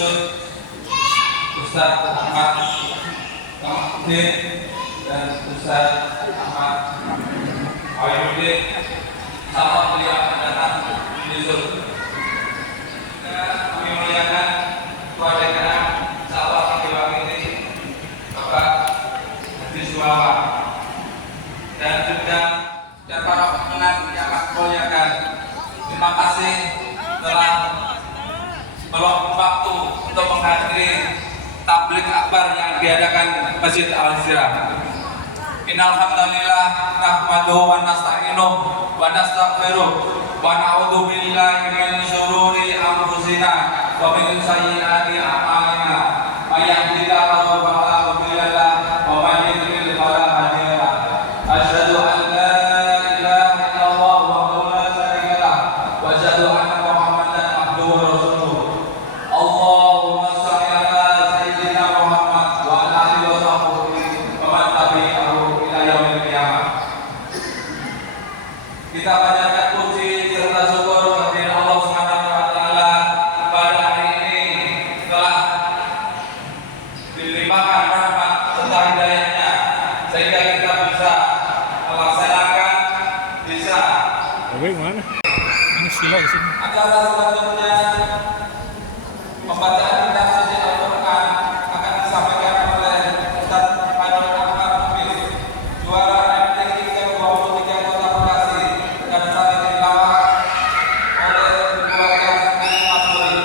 Sud, Ustaz Ahmad Kamudin dan Ustaz Ahmad Awidudin. Selamat beliau datang di Sud. Kami muliakan Ketua Dekan Sahabat Wakil Bapak Haji Suwawa dan juga para pemenang yang kami muliakan. Terima kasih telah meluangkan waktu untuk menghadiri tabligh akbar yang diadakan Masjid Al-Hijrah. Innal hamdalillah nahmaduhu wa nasta'inuhu wa nastaghfiruh wa na'udzu billahi min syururi anfusina wa min sayyiati a'malina. May yahdihillahu fala mudilla lahu wa may yudlil fala hadiya lahu. Asyhadu an la ilaha illallah wahdahu la syarika lahu wa asyhadu anna Muhammadan abduhu wa rasuluh. Allahumma shalli ala sayyidina Muhammad wa ala alihi wa sahbihi wa man tabi'ahu ila yaumil qiyamah. Kita panjatkan puji serta syukur kehadirat Allah Subhanahu wa taala pada hari ini telah dilimpahkan rahmat serta hidayahnya sehingga kita bisa melaksanakan Mana? Ini sila di sini. acara selanjutnya. Pembacaan kitab suci Al-Quran akan disampaikan oleh Ustaz Padon Ahmad Hafiz, juara MTQ ke-23 Kota Bekasi, dan saat ini dilakukan oleh keluarga Seni Masuri.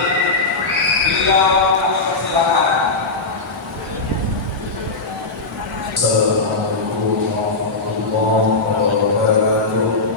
Beliau kami persilakan. Assalamualaikum warahmatullahi wabarakatuh.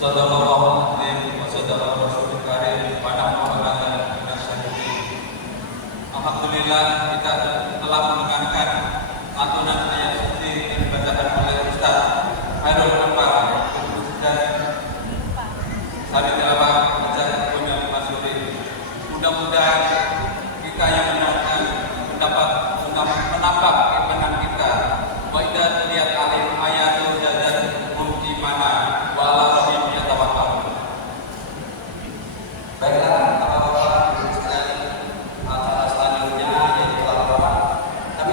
Sadaqallahu al-azim wa sadaqa rasulul karim wa nahnu ala dzikri. Alhamdulillah kita telah mendengarkan lantunan ayat suci yang dibacakan oleh Ustaz Hairul Anwar dan Sari Tilawah Ustaz Bunda Masuri. Mudah-mudahan kita yang mendengarkan mendapat menambah keimanan kita. Wa idza tuliyat alaihim ayatun zadatuhum imanan wa ala rabbihim yatawakkalun. Baiklah, Bapak-bapak, Ibu sekalian, acara selanjutnya yaitu Bapak-bapak. Kami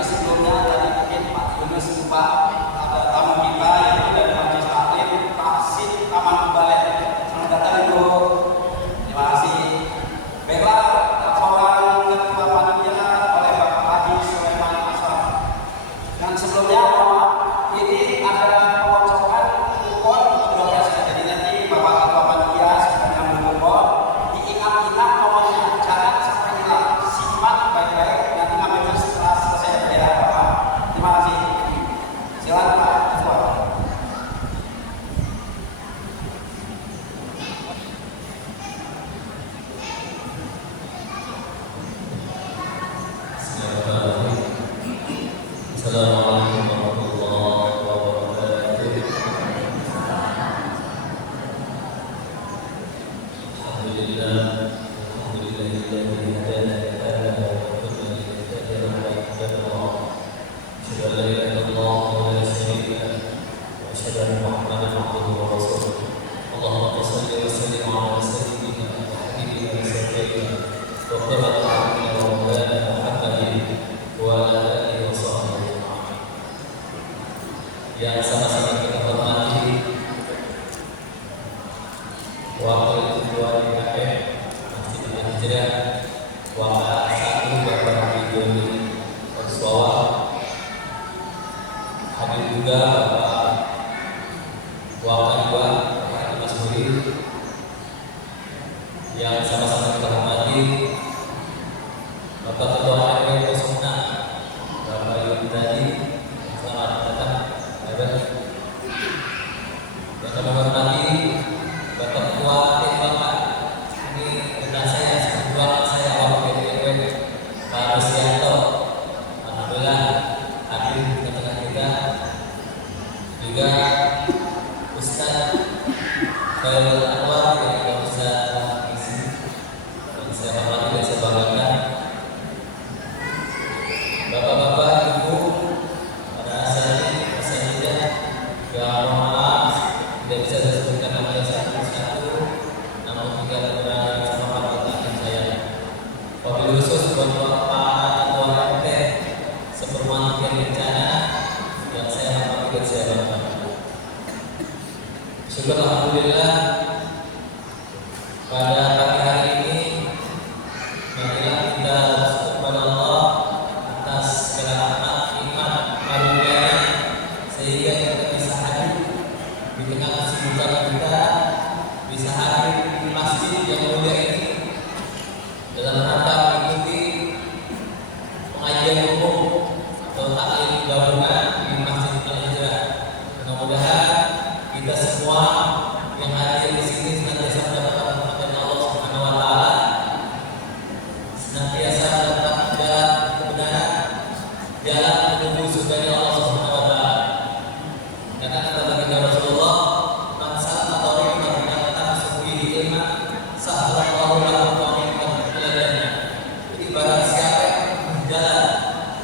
أن محمدا عبده ورسوله اللهم صل وسلم على سيدنا وحبيبنا وسيدنا وقرة أعيننا ومولانا محمد وعلى آله وصحبه أجمعين. Yang sama-sama kita hormati Wakil Ketua DKM Masjid Al-Hijrah Wakil 1 Bapak Ridhoni Perswawa, hadir juga Bapak Wakil 2 Bapak Mas Budi, yang sama-sama kita hormati Bapak Ketua RW 06 Bapak Yudhani, selamat datang. Yang kami hormati Bapak Ketua tim Bapak, ini rekan saya, seperjuangan saya waktu RW Pak Rusyanto, alhamdulillah hadir di tengah kita. Juga Ustaz Khairul Anwar yang juga Ustaz Isi, yang saya hormati dan saya banggakan. Bapak-bapak, ibu, para asatidz, yang mohon maaf tidak bisa saya sebutkan namanya satu-satu, namun juga beberapa kesempatan akan saya. Wabil khusus buat para ketua RT seperempat yang bencana yang saya hormati dan saya banggakan. Syukur alhamdulillah pada pagi hari ini marilah kita bersyukur kepada Allah atas segala rahmat, nikmat, karunia-Nya sehingga kita bisa hadir di tengah kesibukan kita, bisa hadir di masjid yang mulia ini dalam rangka mengikuti pengajian umum atau taklim gabungan di Masjid Al-Hijrah. Mudah-mudahan kita semua yang hadir di sini senantiasa mendapatkan rahmat Allah Subhanahu wa taala, senantiasa mendapatkan jalan kebenaran, jalan menuju surga Allah Subhanahu wa taala. Karena kata baginda Rasulullah, "Man salaka tariqan min al-ta'assub bihi ilma, sahhalallahu lahu tariqan ila jannah." Jadi barang siapa yang berjalan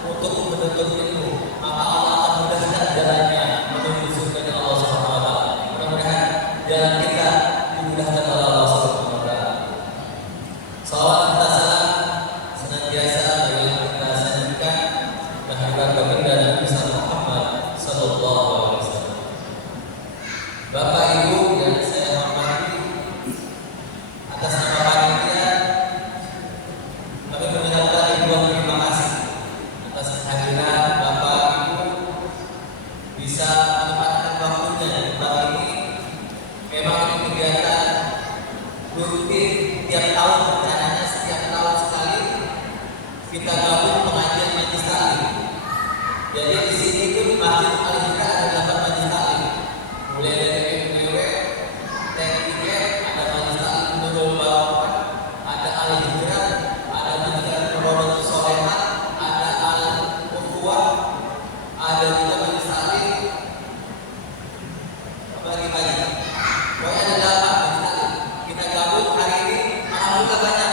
untuk menuntut ilmu, maka Allah akan mudahkan jalannya menuju surga Allah Subhanahu wa taala. Mudah-mudahan jalan kita dimudahkan oleh Allah Subhanahu wa taala. Salawat serta salam senantiasa marilah kita sanjungkan kehadirat baginda Nabi Muhammad sallallahu alaihi wasallam. Bapak Ibu yang saya hormati, atas nama panitia kami mengucapkan ribuan terima kasih atas kehadiran Bapak Ibu bisa menyempatkan waktunya di tempat ini. Memang ini kegiatan rutin tiap tahun, rencananya setiap tahun sekali kita gabung pengajian majelis taklim. Jadi di sini itu di Masjid Al-Hijrah ada 8 majelis taklim. Mulai dari MPW, T3, ada majelis taklim Nurul Barokah, ada Al-Hijrah, ada majelis taklim Rodotus Soleha, ada Al-Ukhuwah, ada juga majelis taklim pagi-pagi. Pokoknya ada 8 majelis taklim. Kita gabung hari ini, alhamdulillah banyak.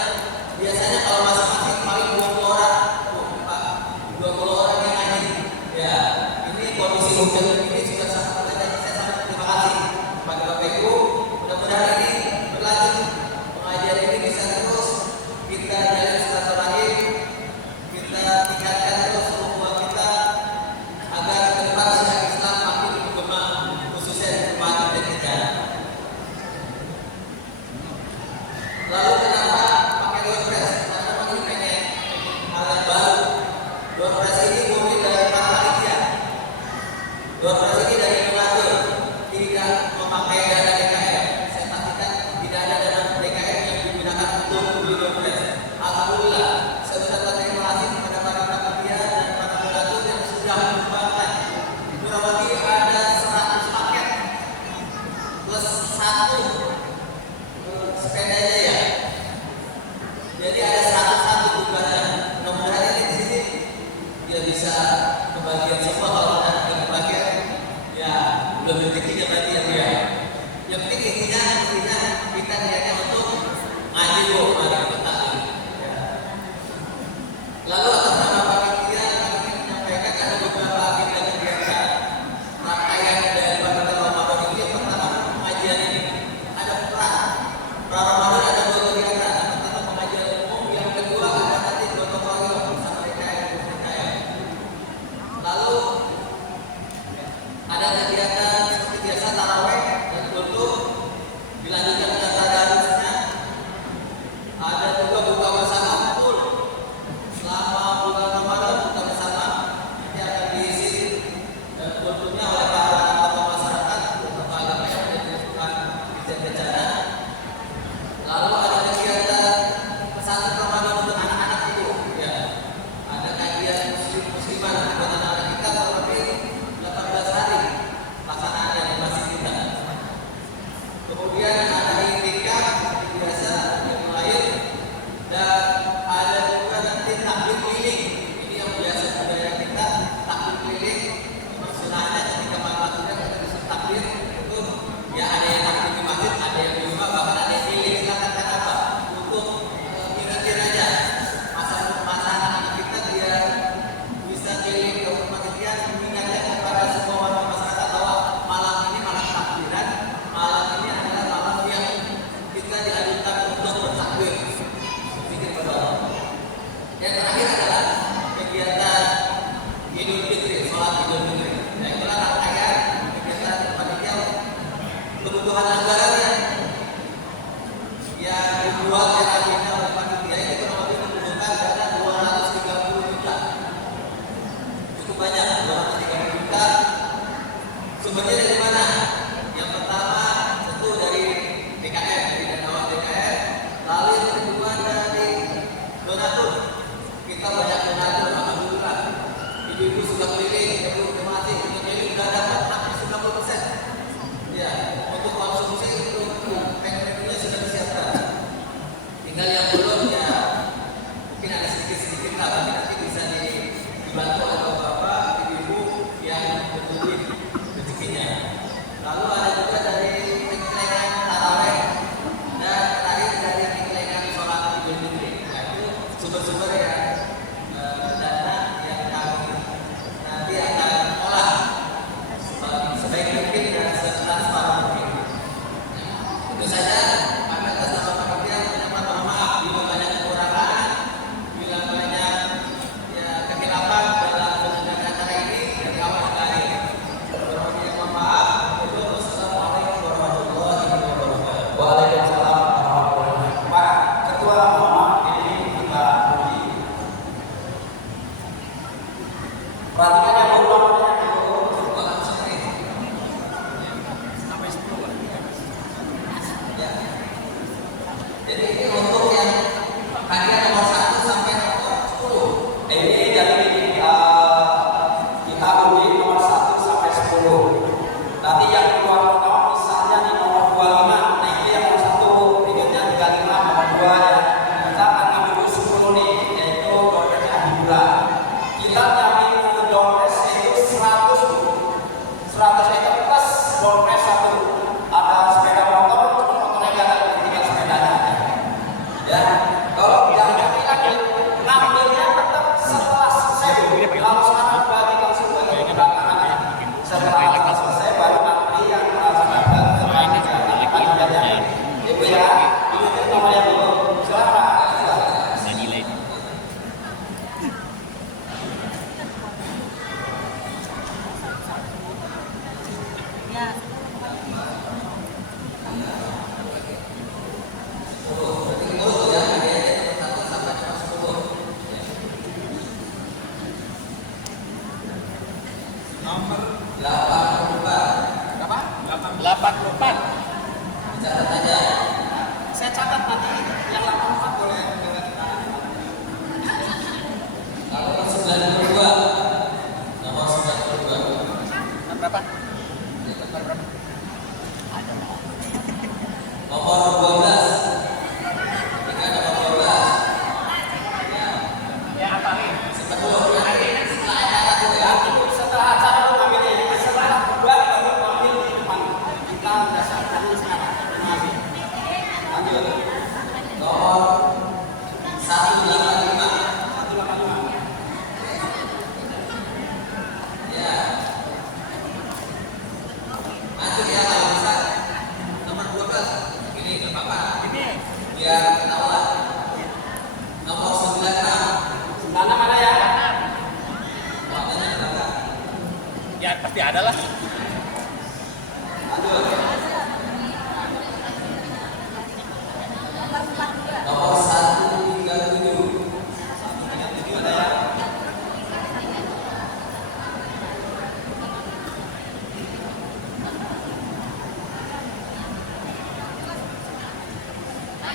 Biasanya kalau masing-masing paling 20 orang, 20 orang yang ngaji. Ya, ini kondisi hujan ini sudah sangat banyak. Saya sangat terima kasih kepada Bapak Ibu. Mudah-mudahan ini berlanjut, pengajian ini bisa terus kita jalin silaturahim, kita tingkatkan terus hubungan kita agar ke depan syiar Islam makin berkembang, khususnya di tempat Indonesia. Lalu kenapa pakai WordPress? Karena memang ini pengen hal yang baru. WordPress ini murni dari para panitia. WordPress ini dari donatur, tidak memakai dana DKM. Saya pastikan tidak ada dana DKM yang digunakan untuk beli WordPress. Alhamdulillah, saya ucapkan terima kasih kepada para panitia dan para donatur yang sudah menyumbangkan. Kurang lebih ada 100 paket plus 1 sepedanya ya. Jadi ada 101 bukannya. Mudah-mudahan ini di sini dia bisa kebagian semua. Kalau ada kebagian ya belum rezekinya berarti ya dia. Yang penting intinya kita niatnya untuk ngaji bu, mari kita taklim. Ya. Lalu atas nama panitia kami menyampaikan ada beberapa agenda kegiatan rangkaian dari Bapak 84. Catat aja. Saya catat nanti yang 84 boleh. Nomor 92. Nomor 92. Berapa? Nomor 12. Tiga nomor 12. Ya apa nih? Setelah Setelah acara lu ambil ini. Setelah buat baru ambil di depan. Kita udah siapkan sekarang. Lanjut. nomor 185. 185. Ya. Maju ya kalau bisa. Nomor 12. Ini enggak apa-apa. Ini Biar ketahuan. Nomor 96. mana mana ya? Makanya berapa? Ya pasti ada lah. Lanjut. Nomor 137. 137 ada ya.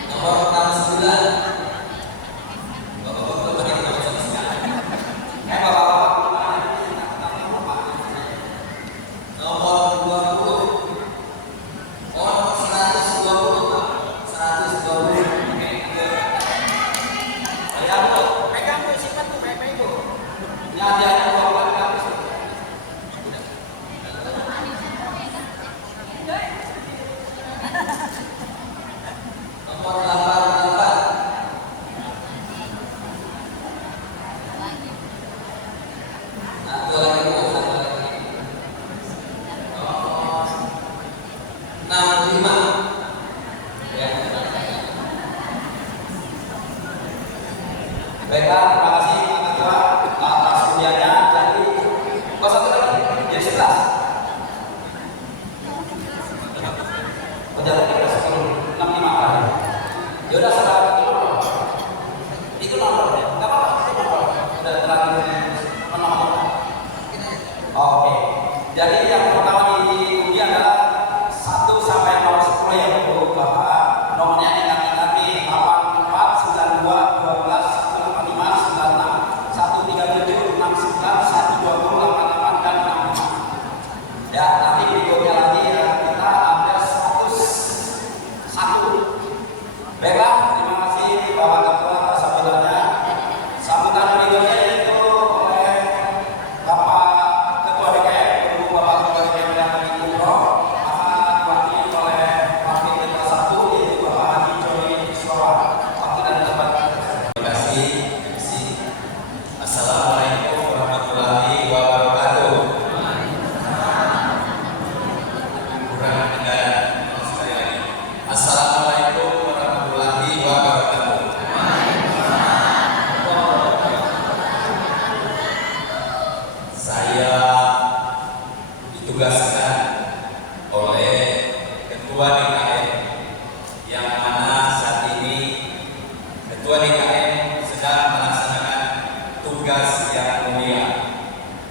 Nomor 69. Bapak-bapak bagi nomor 69. Bapak-bapak. Nomor 20. Oh, nomor 120, Pak. 120. Ya, Bu. Pegang Bu, simpan Bu, pegang Bu. Ini hadiahnya Bu, apa habis. Nomor 88. Satu lagi, Bu. Satu lagi. Nomor 65. Ya. Baiklah, terima kasih Pak Ketua atas kuliahnya. Jadi, satu lagi, jadi 11. Penjelasannya udah 10, 65 kali. Ya udah saudara itu nomor ya, nggak apa-apa, itu nomor. Udah terlanjur nomor. Oke. Jadi yang pertama diundi adalah 1 sampai nomor 10 ya Bu, Bapak. Nomornya ingat-ingat nih 84 92 12 185 96 137 69 120 88 dan 65. Ya, nanti berikutnya lagi ya kita ambil 101. Baiklah, terima kasih Bapak Ketua atas sambutannya. Sambutan berikutnya yaitu oleh Bapak Ketua DKM, Ibu Bapak Ketua DKM yang lagi umroh, akan diwakili oleh Wakil Ketua 1 yaitu Bapak Haji Joni Iswawa. Waktu dan tempat. Terima kasih. Assalamualaikum warahmatullahi wabarakatuh. Kurang dengar sekali lagi. Assalamualaikum warahmatullahi wabarakatuh. Saya ditugaskan oleh Ketua DKM yang mana saat ini Ketua DKM sedang melaksanakan tugas yang mulia.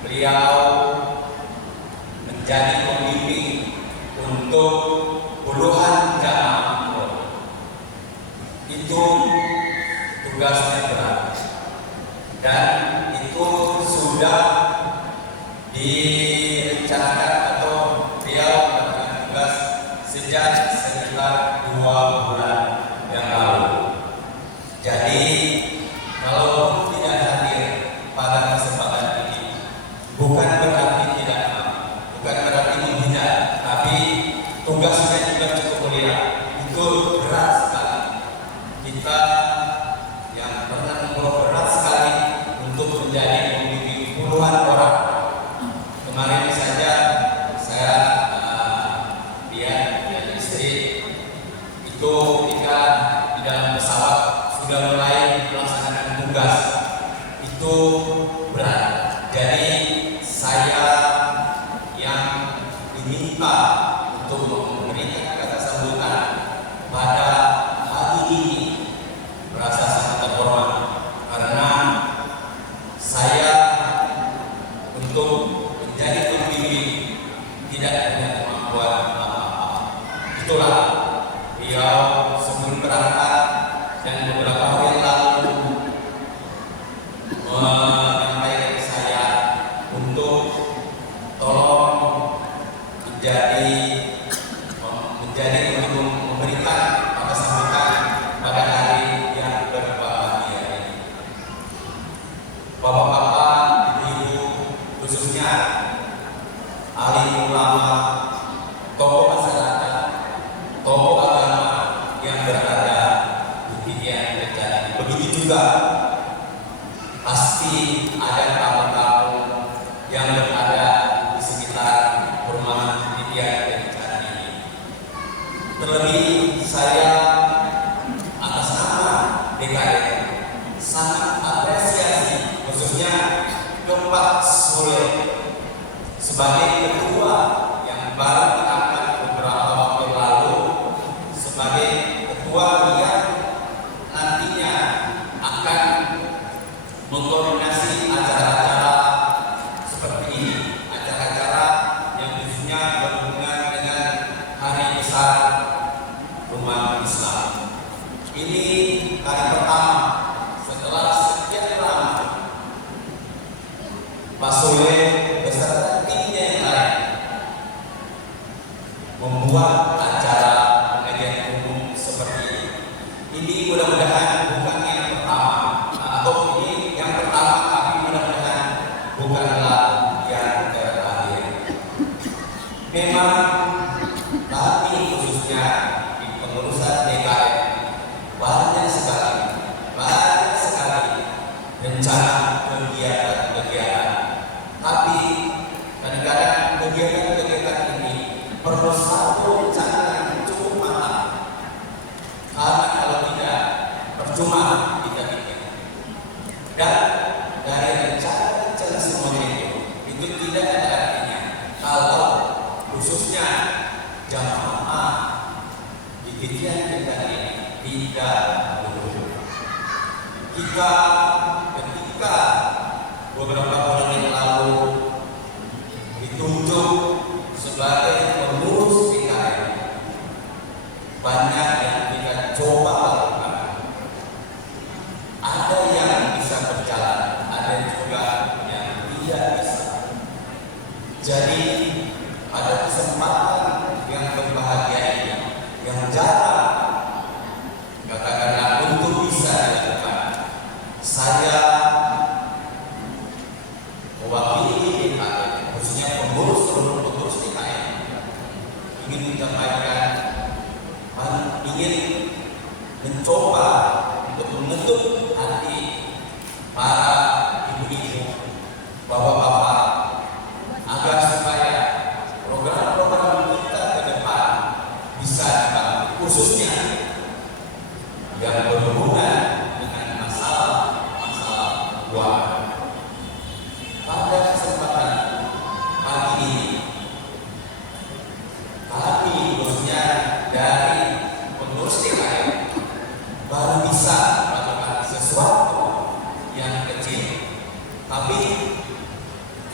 Beliau menjadi pembimbing untuk puluhan jamaah umroh. Itu tugasnya berat dan itu sudah direncanakan atau beliau melakukan tugas sejak sekitar 2 bulan yang lalu. Jadi kalau tidak hadir pada kesempatan ini bukan berarti tidak mau, bukan berarti menghina, tapi tugasnya juga cukup mulia. Itu berat sekali. Kita yang pernah umroh berat sekali untuk menjadi pembimbing puluhan orang. Kemarin saja saya dia dan istri itu ketika di dalam pesawat sudah mulai melaksanakan tugas itu berat. Jadi saya yang diminta untuk memberikan kata sambutan pada hari ini merasa sangat terhormat karena saya untuk menjadi pembimbing tidak punya kemampuan apa-apa. Itulah beliau sebelum berangkat dan beberapa hari yang lalu menyampaikan ke saya untuk tolong menjadi untuk memberikan apa sambutan pada hari yang berbahagia ini. Bapak-bapak, ibu-ibu, khususnya alim ulama, tokoh masyarakat, tokoh agama yang berada di Didian Kencana. Begitu juga pasti ada tamu-tamu yang berada di sekitar rumah Didian Kencana ini. Terlebih saya atas nama DKM sangat apresiasi khususnya Pak Soleh sebagai ketua yang baru diangkat beberapa waktu lalu sebagai ketua yang nantinya akan mengkoordinasi acara-acara seperti ini, acara-acara yang khususnya berhubungan dengan hari besar umat Islam. Ini kali pertama setelah sekian lama Pak Soleh beserta timnya yang lain membuat acara pengajian umum seperti ini. Ini mudah-mudahan bukan yang pertama, atau ini yang pertama, tapi mudah-mudahan bukanlah yang terakhir. Memang kami khususnya di pengurusan DKM banyak sekali rencana kegiatan-kegiatan. Tapi kadang-kadang kegiatan-kegiatan ini perlu satu rencana yang cukup matang. Karena kalau tidak, percuma kita bikin. Dan dari rencana-rencana semuanya itu tidak ada artinya kalau khususnya jamaah di Didian Kencana ini tidak berhubung. Ketika beberapa bulan yang lalu ditunjuk sebagai pengurus DKM, banyak yang kita coba lakukan. Ada yang bisa berjalan, ada juga yang tidak bisa. Jadi pada kesempatan yang berbahagia ini, yang jarang katakanlah untuk bisa dilakukan, saya mewakili DKM, khususnya seluruh pengurus DKM, ingin menyampaikan, ingin mencoba untuk mengetuk hati para ibu-ibu, bapak-bapak, agar supaya program-program kita ke depan bisa dibangun, khususnya yang berhubungan dengan masalah keuangan. Pada kesempatan pagi ini, kami khususnya dari pengurus DKM baru bisa melakukan sesuatu yang kecil, tapi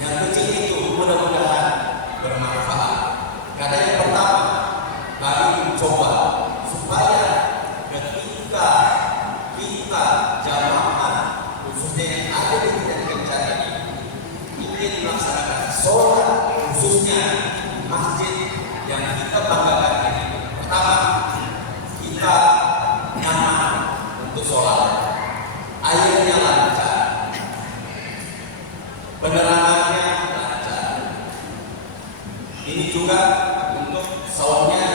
yang kecil itu mudah-mudahan bermanfaat. Karena yang pertama, kami mencoba supaya ketika kita jamaah khususnya yang ada di Didian Kencana ini ingin melaksanakan sholat khususnya masjid yang kita banggakan ini, pertama kita nyaman untuk sholat, airnya lancar, penerangannya lancar. Ini juga untuk sholatnya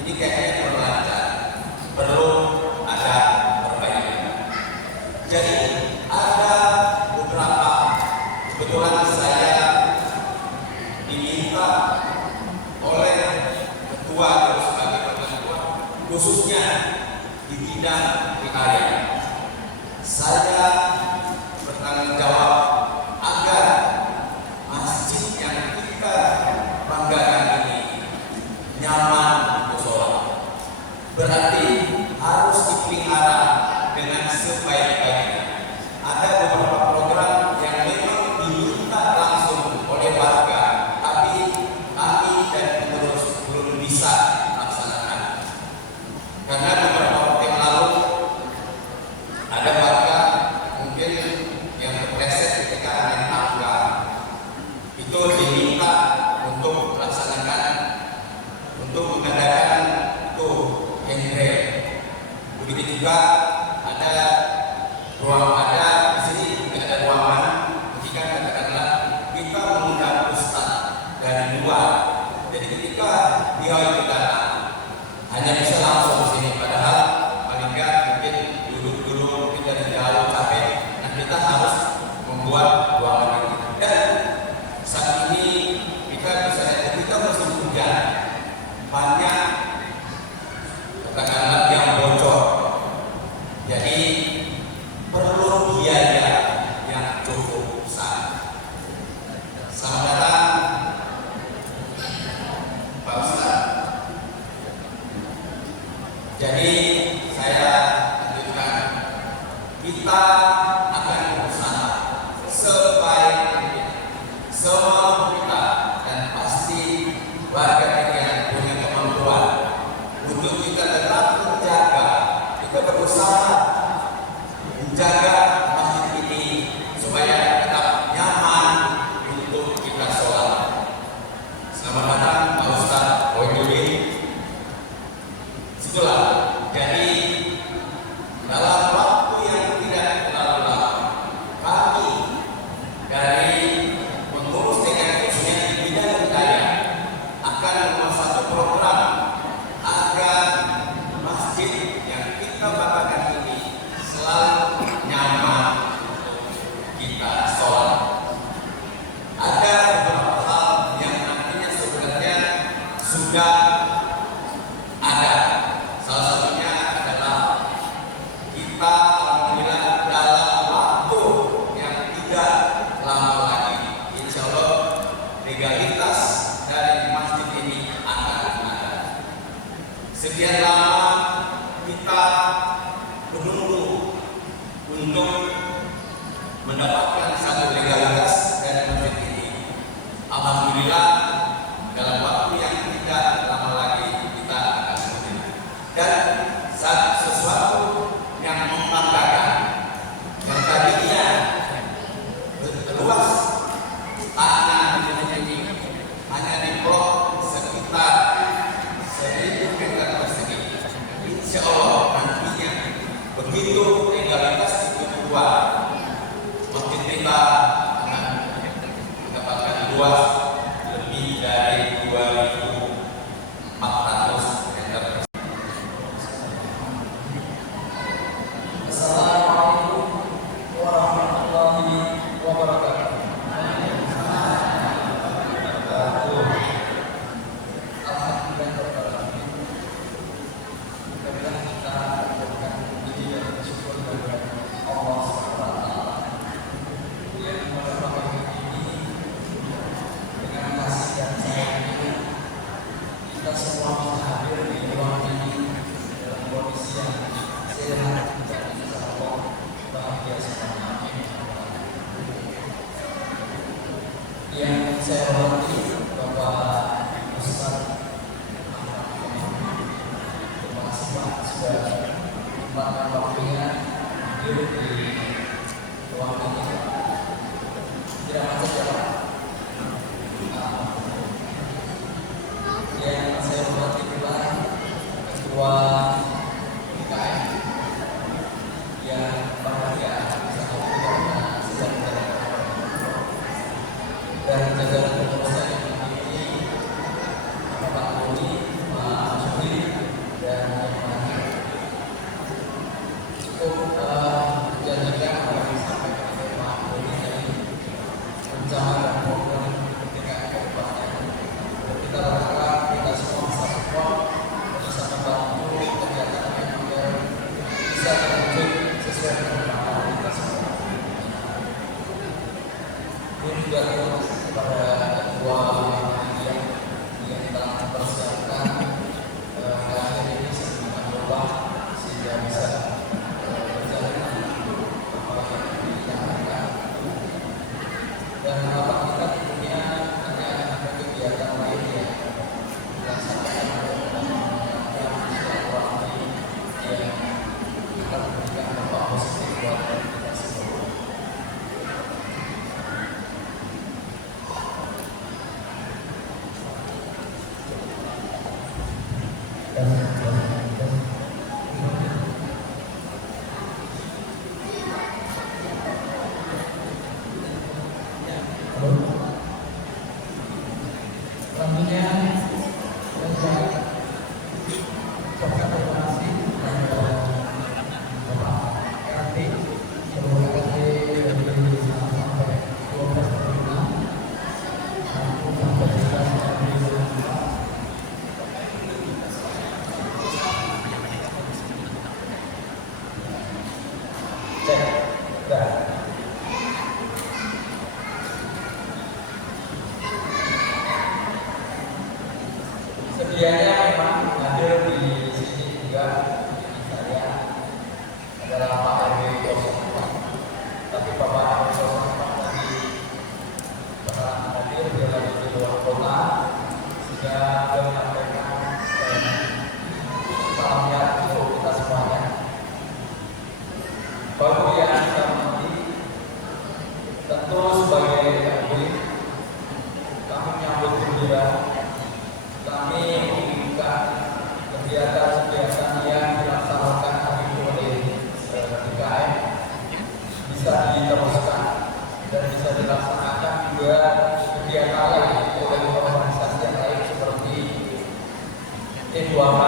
ini kayaknya perlu lancar, perlu ada perbaikan. Jadi ada beberapa, kebetulan saya diminta oleh ketua atau sebagai ketua khususnya di bidang PKR. Saya bertanggung jawab agar masjid yang kita banggakan ini nyaman untuk sholat. Berarti harus dipelihara dengan sebaik-baiknya. Ada beberapa program yang memang diminta langsung oleh warga, tapi kami dan pengurus belum bisa laksanakan. genre. Begitu juga ada di sini juga ada ruangan ketika katakanlah kita mengundang ustaz dari luar. Jadi ketika dia itu datang hanya bisa langsung ke sini, padahal paling nggak mungkin dulu kita di jauh capek, nah kita harus membuat ruangan ini. Dan saat ini kita bisa lihat ketika musim hujan banyak katakanlah yang bocor, jadi perlu biaya yang cukup besar. Selamat datang Pak Ustaz. Jadi saya lanjutkan, kita akan berusaha sebaik mungkin semampu kita, dan pasti warga yang punya kemampuan untuk kita tetap menjaga, kita berusaha menjaga masjid ini supaya tetap nyaman untuk kita sholat. Selamat datang Pak Ustaz Wahidudin. Situlah. Jadi dalam waktu yang tidak terlalu lama, kami dari pengurus dengan khususnya di bidang budaya akan membuat satu program agar masjid yang kita banggakan ini selalu nyaman untuk kita sholat. Ada beberapa hal yang nantinya sebenarnya sudah ada. Salah satunya adalah kita alhamdulillah dalam waktu yang tidak lama lagi, insya Allah legalitas dari masjid ini akan ada. Sekian lama kita menunggu untuk mendapatkan satu legalitas dari masjid ini. Alhamdulillah dalam waktu yang tidak lama lagi kita akan menerima. Dan sesuatu yang membanggakan, yang tadinya luas tanah di masjid ini hanya diplot sekitar 1.000 meter persegi. Insya Allah nantinya begitu legalitas itu keluar, masjid kita akan mendapatkan luas lebih dari 2.400 meter. Assalamualaikum warahmatullahi wabarakatuh. Alhamdulillah, kita berikan puji dan syukur kepada Allah SWT yang menyebabkan ini dengan kasih dan sayangnya kita semua bisa hadir di ruangan ini dalam kondisi yang sehat dan insya Allah bahagia semuanya. Yang saya hormati Bapak Ustaz, terima kasih Pak sudah menyempatkan waktunya hadir di ruangan ini. Tidak macet ya Pak. Yang saya hormati pula Ketua IKM yang bahagia bisa hadir karena sedang dan jajaran pengurusan yang memiliki Bapak Doni, Pak Syukri, dan yang lain. Cukup menjanjikan apa yang disampaikan oleh Pak Doni dari rencana dan program ketika kabupaten. Kita berharap kita semua bisa support, bisa membantu kegiatan yang agar bisa terwujud sesuai dengan harapan kita semua. Ini juga terima kasih kepada ketua yang telah mempersiapkan kajian ini sedemikian rupa sehingga bisa berjalan apa yang dicanangkan. Dan harapan kita tentunya nanti akan ada kegiatan lain yang dilaksanakan oleh teman-teman silaturahmi yang akan memberikan dampak positif buat kita semua. Dan kegiatan-kegiatan yang dilaksanakan hari oleh IKM bisa diteruskan dan bisa dilaksanakan juga kegiatan lain oleh organisasi yang lain seperti T2K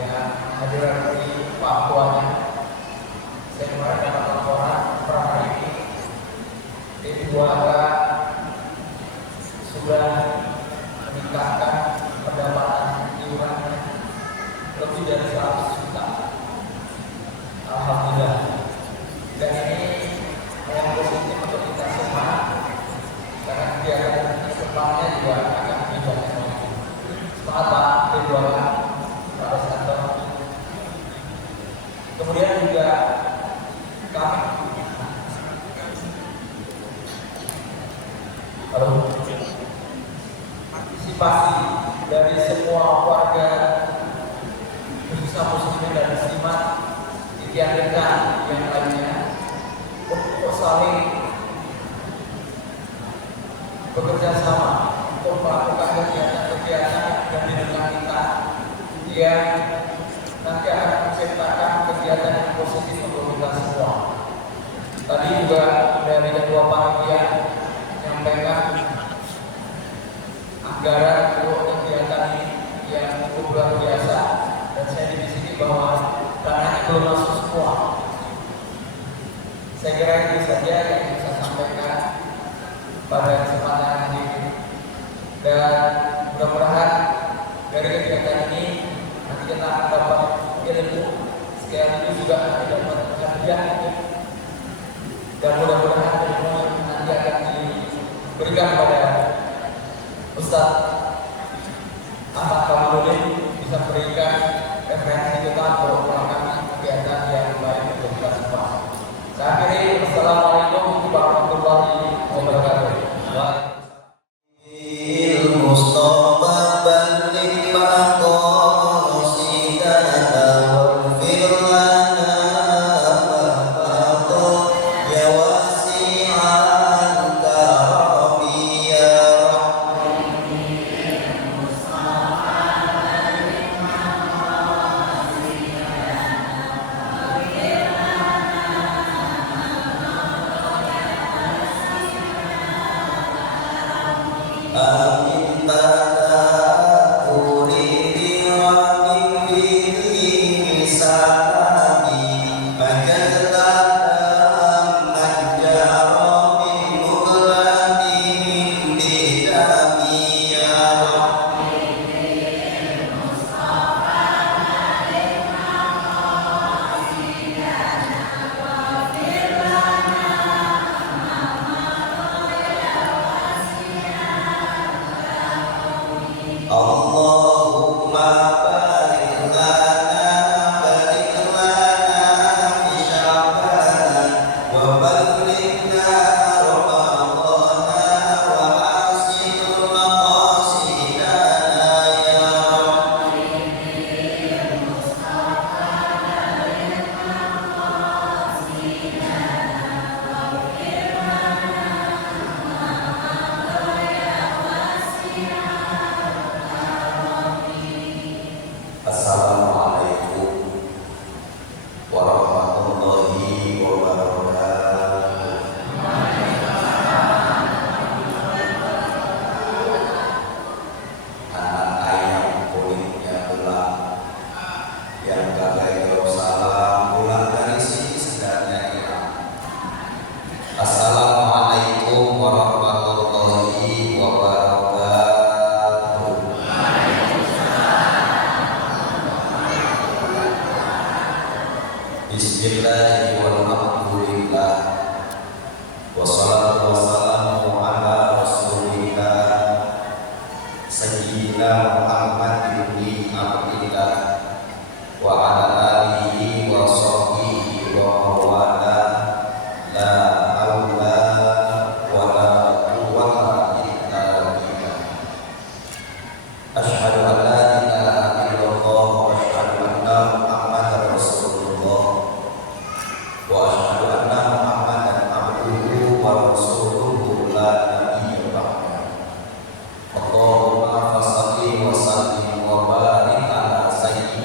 yang hadiran di Papuanya. Saya kemarin dapat laporan per hari ini T2K sudah meningkatkan pendapatan iurannya lebih dari 100 juta. Alhamdulillah. Dan ini yang positif untuk kita semua karena kegiatan depannya juga akan lebih banyak lagi. Semangat Pak T2K, Pak Resanto. Kemudian juga kami partisipasi dari semua warga khususnya muslimin dan muslimat dikiankan yang lainnya untuk saling bekerja sama untuk melakukan kegiatan-kegiatan yang dengan kita yang nanti akan menciptakan kegiatan yang positif untuk kita semua. Tadi juga dari ketua panitia menyampaikan anggaran untuk kegiatan ini yang cukup luar biasa dan saya di sini bahwa dananya belum masuk semua. Saya kira itu saja yang bisa sampaikan pada kesempatan ini dan mudah-mudahan dari kegiatan ini nanti kita akan dapat ilmu sekaligus juga nanti dapat hadiah dan mudah-mudahan ilmu nanti akan diberikan pada Ustaz Ahmad Kamaludin bisa berikan referensi kita untuk melakukan kegiatan yang baik untuk kita semua. Saya akhiri, Assalamualaikum warahmatullahi wabarakatuh. Allahumma fasalli wa sallim wa barik ala sayyidina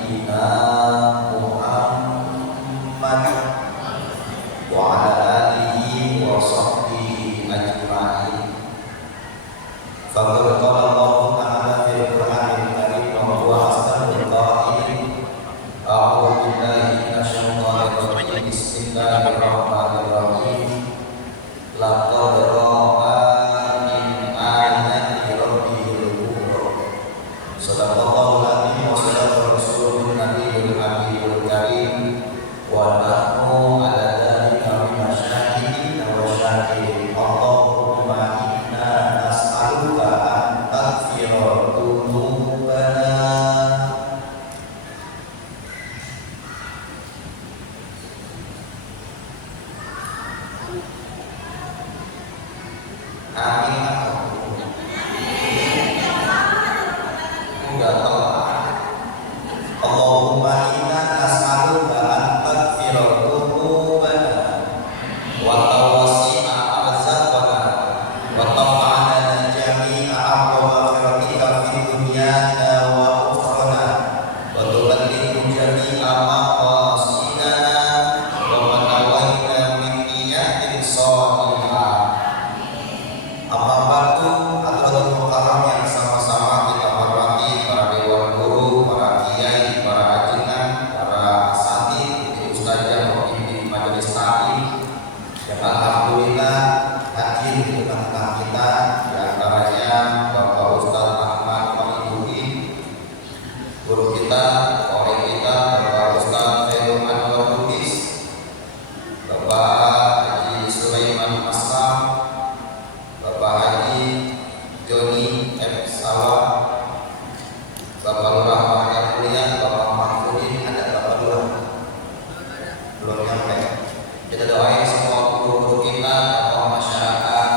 Allahumma inna nas'aluka an taghfira dhunubana wa tawasi'a arzaqana wa taf'alana jami'a abwaaba maghfiratika fid dunyana wa ukhrana wa tuballighna jami'a maqasidana wa ma nawaina min niyatin shalihah. Amma ba'du, hadirin mukarram yang sama-sama kita hormati para dewan guru, para kiai, para ajudan, para asatidz, ustadzah, pemimpin majelis taklim yang alhamdulillah hadir di tengah-tengah kita, di antaranya Bapak Ustadz Ahmad Waliduddin, guru kita, oleh kita, Bapak Ustadz Khairul Anwar Lubis, Bapak Haji Sulaiman Aslam, Bapak Haji Joni F. Sawah, Bapak Lurah Warga Kuliah, Bapak Mahfudin, ada Bapak Lurah belum nyampe. Kita doain semua guru-guru kita, tokoh masyarakat,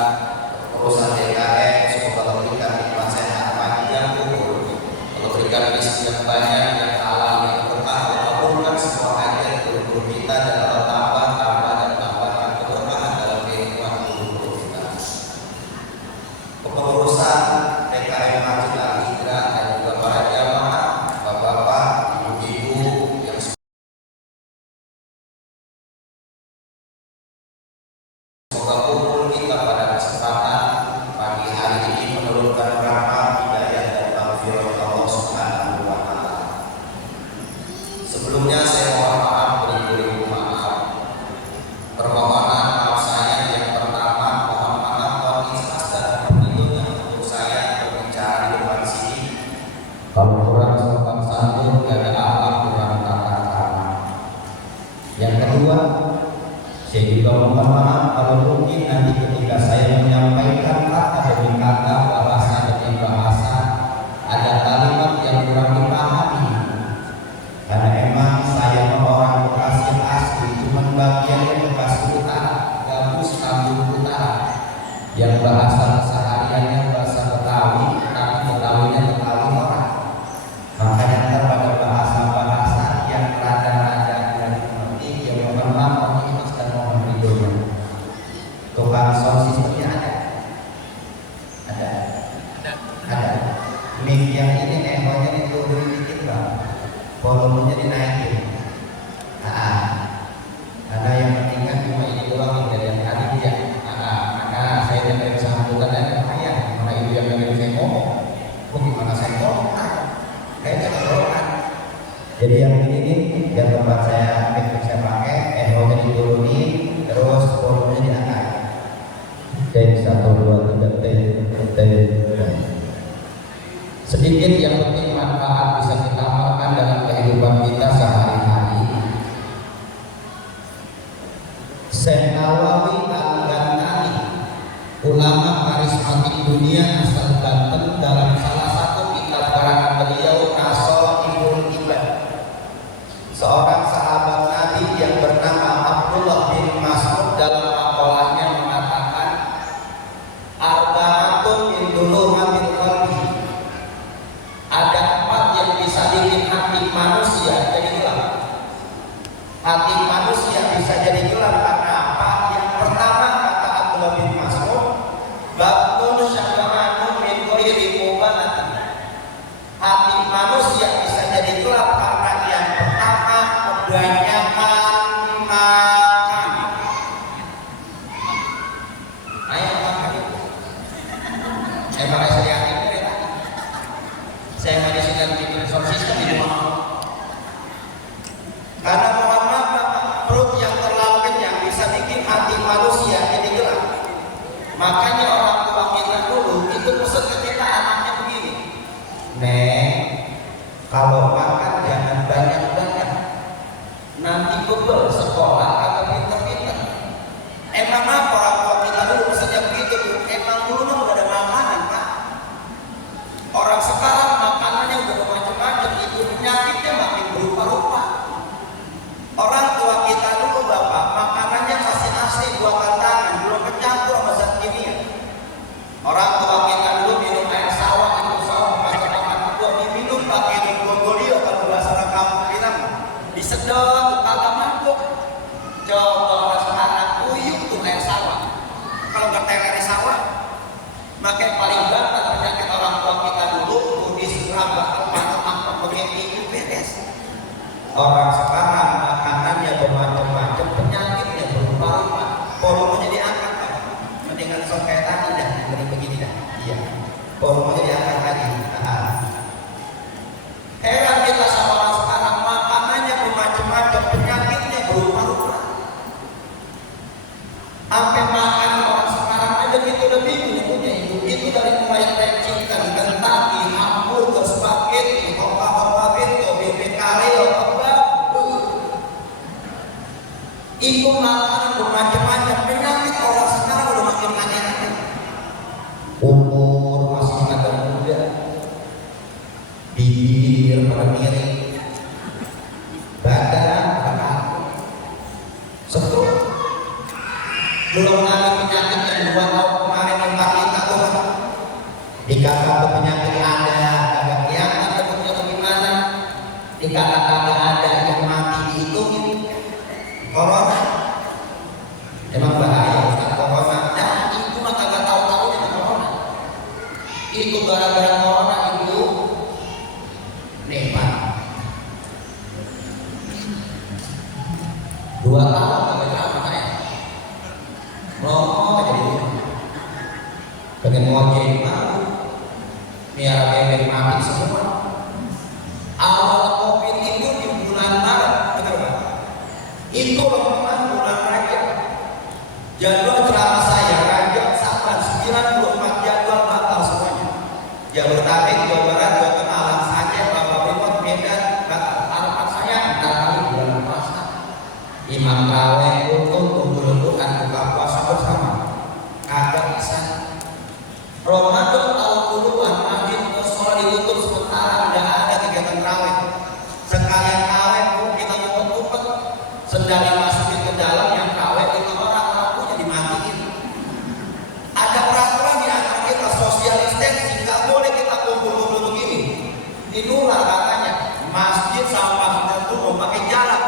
urusan DKM, semoga Allah berikan nikmat sehat panjang umur, Allah berikan rezeki yang banyak, yang halal, yang berkah, Allah kabulkan semua hajat guru-guru kita dan Allah tambahkan keberkahan dalam kehidupan guru-guru kita. Kepengurusan DKM Masjid Al-Hijrah dan juga para jamaah, bapak-bapak, ibu-ibu yang semoga kumpul kita pada kesempatan pagi hari ini menurunkan rahmat, hidayah dan maghfirah Allah Subhanahu wa taala. Sebelumnya saya mohon maaf, beribu-ribu maaf. Permohonan maaf saya yang pertama, mohon maaf bagi dan pemilunya untuk saya berbicara di depan sini. Kalau kurang sopan santun, gak ada akhlak, kurang tata krama. Yang kedua, saya juga mohon maaf kalau mungkin nanti ketika saya menyampaikan kata demi kata, bahasa demi bahasa, ada kalimat yang kurang dipahami. Karena emang saya orang Bekasi asli, cuma bagiannya Bekasi Utara, Gabus Kampung Utara, yang bahasa kesehariannya bahasa Betawi, tapi Betawinya Betawi orang. Makanya ntar pada bahasa-bahasa yang rada-rada tidak dimengerti, ya mohon maaf, mohon ikhlas dan mohon ridhonya. Tukang sound systemnya ada. Mic yang ini ekornya diturunin dikit bang, volumenya dinaikin. Ada yang pentingkan cuma ini doang yang dari hari dia. Maka saya tidak bisa menentukan dan bahaya. Mana itu yang dari saya ngomong, gimana saya ngomong? Kayaknya kedorongan. Jadi yang ini yang tempat saya saya pakai, ekornya diturunin, terus volumenya dinaikkan. Take 1, 2, 3, take. Sedikit yang penting manfaat bisa kita amalkan dalam kehidupan kita sehari-hari. Syekh Nawawi Al-Ghantani, ulama karismatik dunia asal Banten, dalam salah satu kitab karangan beliau Nasaihul Ibad, seorang sahabat Nabi yang bernama Abdullah bin Mas'ud dalam maqalahnya mengatakan, arba'atun min dulumatil qalbi, ada 4 yang bisa bikin hati manusia jadi gelap. Hati manusia bisa jadi gelap karena apa? Yang pertama kata Abdullah bin Mas'ud, babun syahwanun min ghairi mubalatin. Hati manusia bisa jadi gelap karena yang pertama kebanyakan makan. Ayo makan itu. Emang saya yakin ya. Saya mandi sedang bikin sound system di rumah. Karena mohon maaf, perut yang terlalu kenyang bisa bikin hati manusia jadi gelap. Makanya orang tua kita dulu itu pesan ke kita anaknya begini, Neng, kalau makan jangan banyak-banyak, nanti bebel sekolah atau pinter-pinter. Emang apa orang tua kita dulu pesannya begitu? Emang dulu mah udah ada makanan, Pak. Orang sekarang makanannya udah macam-macam, itu penyakitnya makin berupa-rupa. Orang tua kita dulu bapak makanannya masih asli buatan tangan, belum kecampur sama zat kimia. Orang tua kita dulu minum air sawah, itu sawah macam makan buah diminum pakai gongolio kalau bahasa orang kampung kita Orang sekarang makanannya bermacam-macam, penyakitnya berupa-rupa, volumenya diangkat Pak. Mendingan sok kayak tadi dah, mending begini dah. Iya, volumenya diangkat lagi. Heran kita sama orang sekarang, makanannya bermacam-macam, penyakitnya berupa-rupa. Sampai makan orang sekarang aja gitu udah bingung punya itu dari mulai chicken, Kentucky, hamburger, spaghetti, hoka-hoka bento, bebek kareo, itu makanan bermacam-macam, penyakit orang sekarang udah makin aneh-aneh. Umur masih agak muda, bibir pada miring, badan pada stroke, belum lagi penyakit yang 2 tahun kemarin menimpa kita tuh dikata penyakit ada, kagak kelihatan bentuknya bagaimana, dikata kagak ada yang mati dihitungin. Corona emang bahaya Ustaz, corona. Nah itu mah kagak tahu-tahu dengan corona. Itu gara-gara corona itu nikmat 2 tahun kagak ceramah saya. Ngomong aja di rumah. Pengen ngojek malu, miara bebek mati semua. Awal COVID itu di bulan Maret, betul Pak? Itu teman bulan Rajab. Jadwal ceramah saya Rajab Saban 94 jadwal batal semuanya. Jabodetabek, Jawa Barat, Jawa Tengah, langsung saja Bapak Primot, Medan, harapan saya bentar kali bulan puasa. Imam raweh untuk tunggu-tungguan buka puasa bersama. Kagak bisa. Ramadan tahun duluan masjid musola ditutup sementara udah ada kegiatan raweh. Sekalian raweh kita ngumpet-ngumpet sedang masukin ke dalam yang raweh itu orang lampunya dimatiin. Ada peraturan di antara kita social distancing, nggak boleh kita kumpul-kumpul begini. Dinular katanya masjid sama masjid itu mau pakai jarak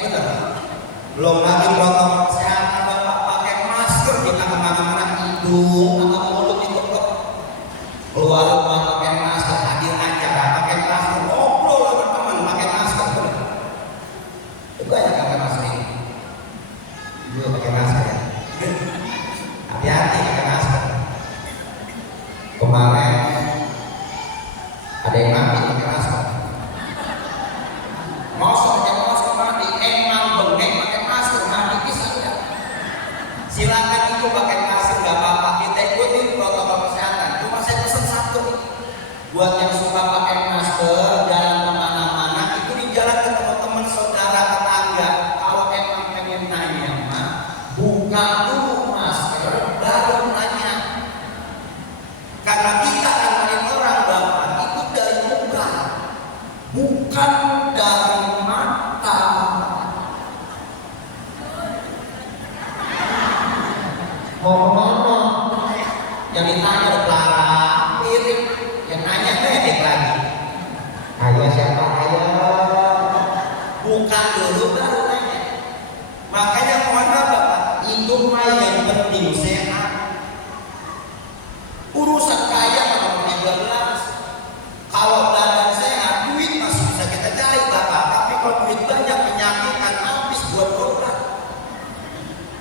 bener. Belum lagi protokol kesehatan Bapak pakai masker kita kemana-mana, hidung atau mulut ditutup, keluar rumah pakai masker, hadir acara pakai masker, ngobrol sama teman pakai masker bener. Itu aja pakai masker ini. Gue pakai masker ya. Hati-hati pakai masker. Kemarin ada yang mati pakai masker. Mosok aja masker mati, emang bengek pakai masker mati bisa ya. Silakan itu pakai masker nggak apa-apa, kita ikutin protokol kesehatan. Cuma saya pesan satu buat yang suka pakai masker jalan kemana-mana itu di jalan ke teman-teman saudara tetangga. Kalau emang pengen nanya mah buka dulu masker baru nanya. Karena kita ngalamin orang Bapak itu dari muka, bukan dari mata. Mau kemana? Yang ditanya pelarang, mirip. Yang nanya pendek lagi. Ayah siapa ayah? Buka dulu baru nanya. Makanya mohon Bapak, itu mah yang penting sehat. Urusan kaya kalau punya 12. Kalau badan sehat, duit masih bisa kita cari Bapak. Tapi kalau duit banyak penyakit kan habis buat obat.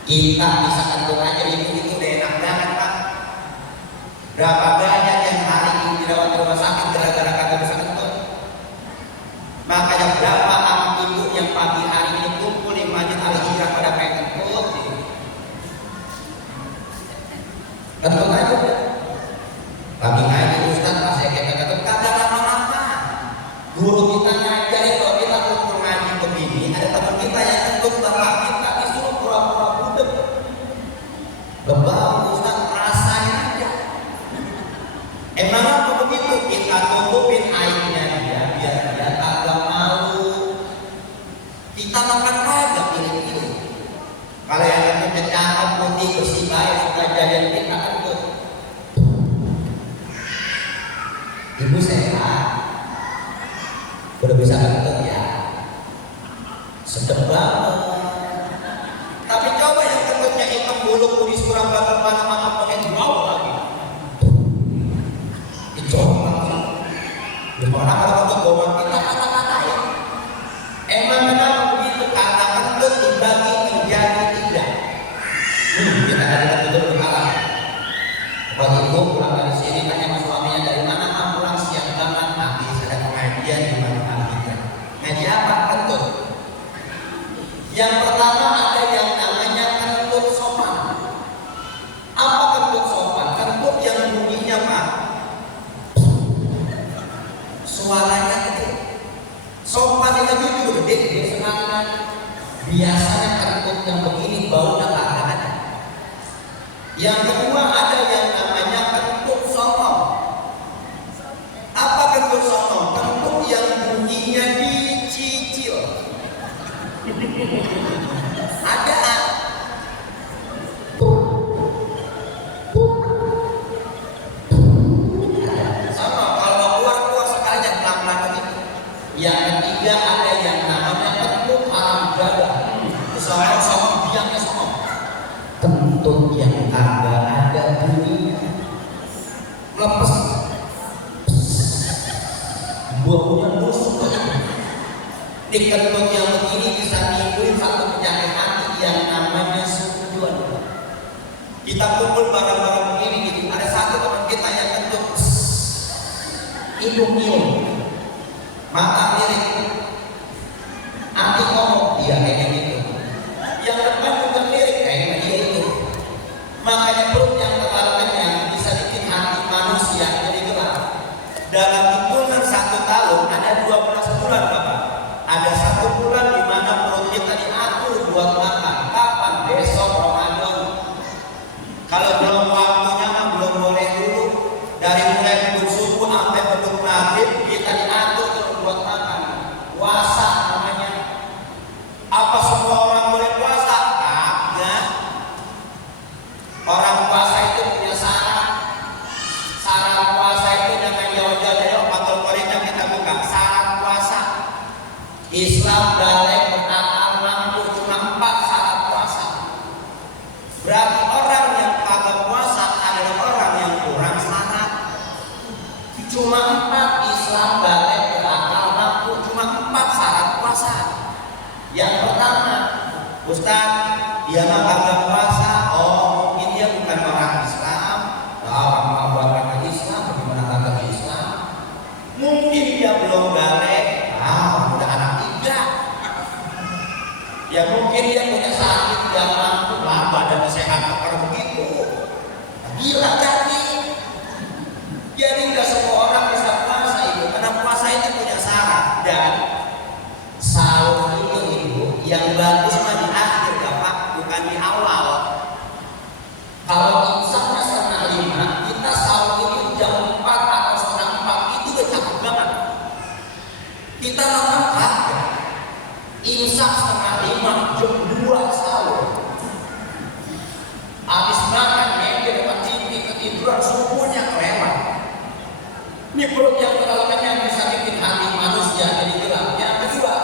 Kita bisa atur aja itu udah enak banget Pak. Berapa banyak yang hari ini dirawat di rumah sakit gara-gara kagak bisa nonton. Makanya berapa anak ibu yang pagi hari ini kumpul di Masjid Al-Hijrah pada pengen peluk gitu. Nonton aja udah. Pagi hari Ustaz pas saya kata kagak lama-lama. Guru kita ngajar itu kita kumpul ngaji begini, ada teman kita yang kentut bapak kita disuruh pura-pura budek. Lebah Ustaz rasanya aja. Emang apa begitu? Kita tutupin aibnya dia biar dia kagak malu. Kita makan kagak pilih-pilih. Kalau yang kentut cakep putih bersih baik suka jajan kita kan tuh. Ibu sehat, udah bisa kentut ya, sedep banget. Tapi coba yang kentutnya hitam bulu kudis kurang bakal mana-mana pengen bau lagi. Dicoba. Gimana kalau kentut bawaan kita kata-katain? Yang pertama ada yang namanya kentut sopan. Apa kentut sopan? Kentut yang bunyinya Pak, suaranya gede. Sopan itu juga gede, dia senang. Biasanya kentut yang begini baunya nggak ada. Yang kedua ada yang namanya kentut songong. Apa kentut songong? Kentut yang bunyinya dicicil. Ada sama kalau keluar sekalian pelan-pelan begitu. Yang ketiga ada yang namanya kentut haram gada. Songong biangnya songong. Kentut yang agak ada bunyi lepas, baunya busuk. Di kentut yang begini bisa nimbulin satu penyakit hati yang namanya sujuan. Kita kumpul barang-barang begini gitu, ada satu teman kita yang kentut, hidung nyium, mata lirik, hati ngomong, dia kayaknya gitu. Yang depan juga lirik kayaknya dia itu. Makanya perut yang terlalu kenyang bisa bikin hati manusia jadi gelap. Dalam hitungan 1 tahun ada 12 bulan Bapak. Ada 1 bulan di mana perut kita diatur buat makan. Kapan? Besok Ramadan. Kalau belum waktunya mah belum boleh dulu. Dari mulai beduk subuh sampai beduk maghrib kita diatur terus buat makan. Puasa namanya. Apa semua orang boleh puasa? Kagak. Orang puasa itu punya syarat. Syarat puasa itu jangan jauh-jauh dari Fathul Qorib yang kita buka. Syarat puasa Islam balik berakal mampu cuma 4 syarat puasa. Berarti orang yang kagak puasa adalah orang yang kurang syarat. Cuma 4 Islam balik berakal mampu cuma 4 syarat puasa. Yang pertama, Ustaz, dia mah kagak puasa. Oh, mungkin dia bukan orang Islam. Orang mau buat Islam, bagaimana kagak Islam? Mungkin dia belum balik. Udah anak 3. Ya mungkin dia punya sakit yang mampu badan sehat keker begitu. Gila jadi. Jadi nggak semua orang bisa puasa itu, karena puasa itu punya syarat dan sahur itu yang bagus mah di akhir Bapak, bukan di awal. Kalau imsaknya 4:30, kita sahur itu jam 4 atau 3:30 itu udah cakep banget. Kita makan kagak. Imsak 4:30, jam 2 sahur. Habis makan di depan TV ketiduran, subuhnya kelewat. Ini perut yang terlalu kenyang bisa bikin hati manusia jadi gelap. Yang kedua,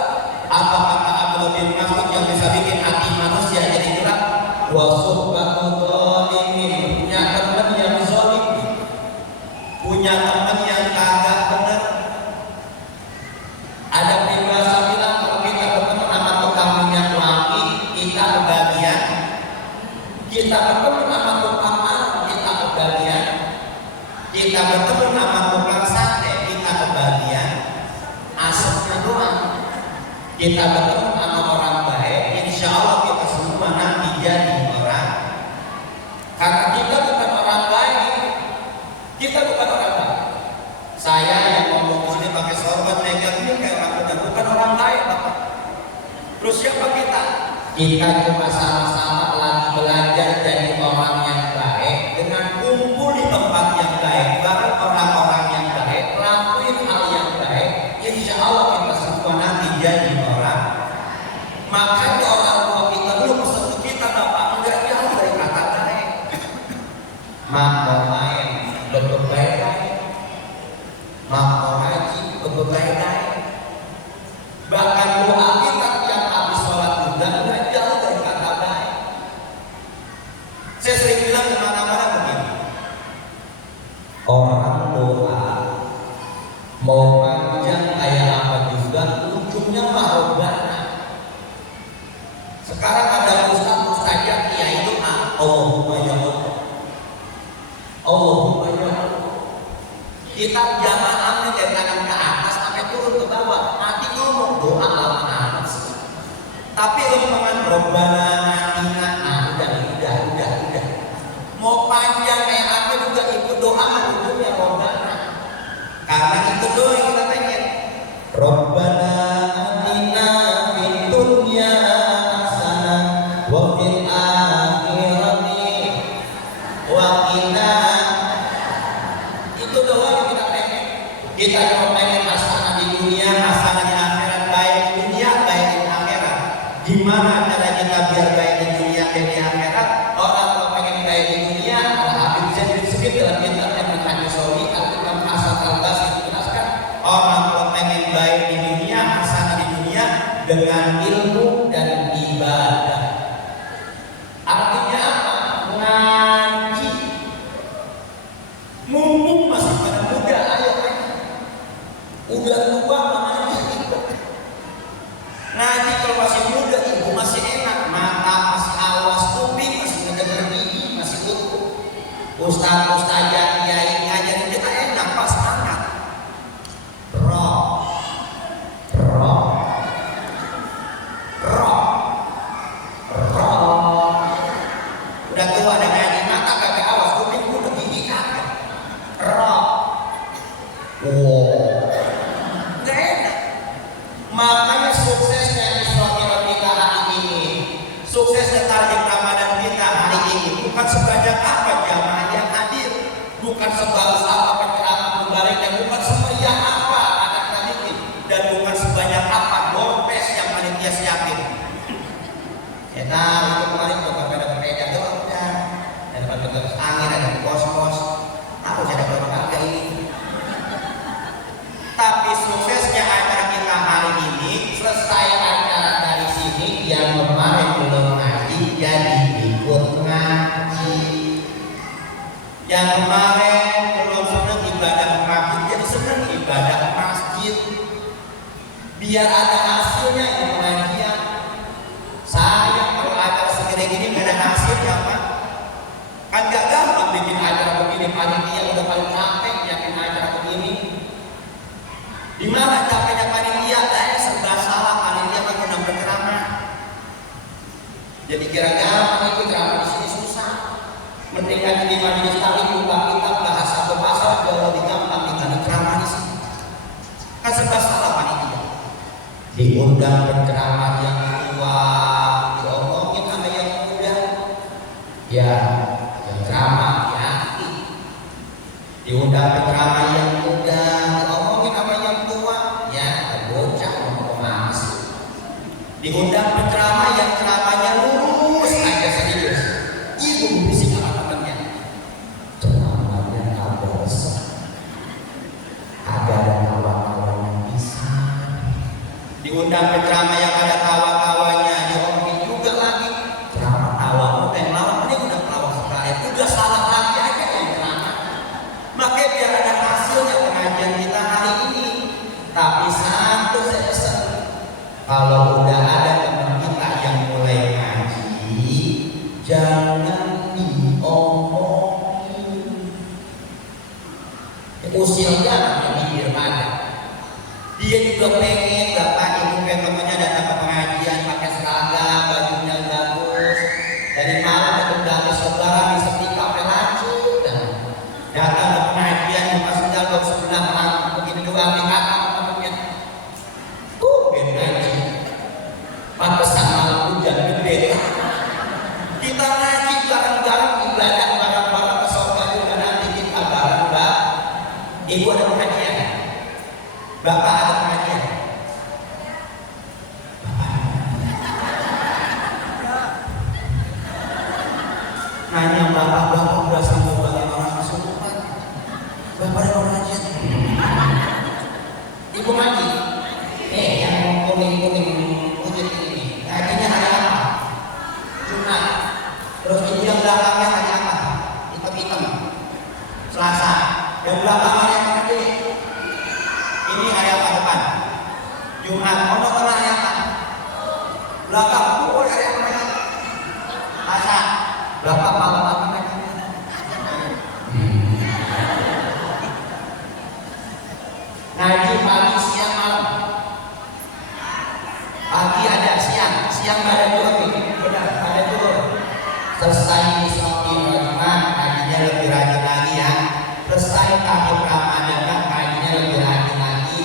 apa kata Abdullah bin Mas'ud yang bisa bikin hati manusia jadi gelap? Wasuhbatu dzalimin, punya teman yang zalim, punya teman yang kagak benar. Ada peribahasa bilang kalau kita bertemu sama tukang minyak wangi, kita kebagian. Kita bertemu sama tukang marah, kita kebagian. Kita bertemu sama tukang sate, kita kebagian. Asapnya doang. Kita bertemu sama orang baik, insya Allah kita semua nanti jadi orang. Karena kita bukan orang baik, kita bukan orang baik. Saya yang ngomong di sini pakai sorban negatif kayak orang bukan orang baik, Bapak. Terus siapa kita? Kita cuma sama-sama lagi belajar jadi orang yang baik dengan kumpul di tempat yang baik, bareng orang-orang yang baik, lakuin hal yang baik. Insya Allah kita semua nanti jadi orang. Makanya orang tua kita dulu pesan kita Bapak enggak jauh dari kata baik. Mau main berbaik, mau haji berbaik. Bahkan doa kita yang habis sholat juga enggak jauh dari kata baik. Saya sering bilang Gimana cara kita biar baik di dunia dan di akhirat? Orang kalau pengen baik di dunia, Habib Zain bin Sugit dalam kitabnya Minhajus Shauli Al-Imam Hasan Al-Basri menjelaskan, orang kalau pengen baik di dunia, hasanah di dunia dengan ilmu dan ibadah. Artinya apa? Ngaji. Mumpung masih pada muda, ayo udah tua ngaji. Ngaji kalau masih muda, ibu masih enak, mata masih awas, kuping masih mendengar, gigi masih utuh. Ustaz, ustazah, kiai ngajarin kita enak, pas semangat. Roh, udah tua ada ngaji, mata kagak awas, kuping udah, gigi kagak. Gak enak. Makanya suksesnya Isra Mi'raj kita hari ini, suksesnya target Ramadan kita hari ini bukan sebanyak apa jamaah yang hadir, bukan sebagus apa pencerahan kembali, dan bukan semeriah apa anak tadi, dan bukan sebanyak apa dompet yang panitia siapin. Ya nah, itu kemarin tuh pada berbeda doang udah, dan pada angin ada pos-pos, harus ada berbagai ini. Tapi suksesnya acara kita hari ini, selesai acara dari sini, yang kemarin belum ngaji jadi ikut ngaji, yang kemarin belum senang ibadah masjid jadi senang ibadah masjid, biar ada hasilnya di pengajian. Saya kalau acara segede gini gak ada hasilnya Pak, kan gak gampang bikin acara begini, panitia udah paling capek bikin acara begini. Di mana capeknya panitia? Saya serba salah, panitia kan udah berceramah. Jadi kira-kira itu ceramah di sini susah. Mending aja di majelis taklim buka kitab bahas satu pasal jauh lebih gampang dibanding ceramah di sini. Kan serba salah panitia. Diundang penceramah yang tua, diomongin sama yang muda. Ya, yang ceramah ya. Diundang penceramah yang muda, diomongin sama yang tua, ya bocah ngomong masih. Diundang penceramah yang ceramahnya lurus aja serius. Ibu bisik sama temennya. Ceramahnya agak besar. Ada kawan-kawan yang bisa. Diundang penceramah yang ada tawa-tawanya, diomongin juga lagi. Ceramah tawamu yang lawan ini udah pelawak sekali. Udah salah lagi aja yang ceramah. Makanya biar ada hasilnya pengajian kita hari ini. Tapi satu saya pesan, kalau udah ada teman kita yang mulai ngaji, jangan diomongin. Usilnya namanya bibir pada. Dia juga pengen bapak ibu pengen temannya datang ke pengajian pakai seragam, bajunya bagus, dari malam datang dari saudara di setrika lanjut dan datang ke pengajian buka sendal ke sebelah malam begini doang di kakak temennya. Ben ngaji. Pantesan malam hujan gede. Kita ngaji bareng-bareng, ibadah bareng-bareng, ke sofa juga nanti kita bareng-bareng. Ibu ada pengajian, bapak ada pengajian. Nanya bapak udah sanggup bagi orang masuk rumah. Bapak ada pengajian. Ibu ngaji. Yang kuning-kuning wujud ini. Ngajinya hari apa? Jumat. Terus ibu yang belakangnya hari apa? Hitam-hitam. Selasa. Yang belakangnya nanti. Ini hari apa depan? Jumat. Ono tengah hari apa? Belakang. Hari apa? Selasa. Bapak malam apa ngaji? Ngaji pagi, siang, malam. Pagi ada, siang ada juga nih, benar ada juga. Selesai Isra Mi'raj, ngajinya lebih rajin lagi ya. Selesai tahun Ramadan, ngajinya lebih rajin lagi.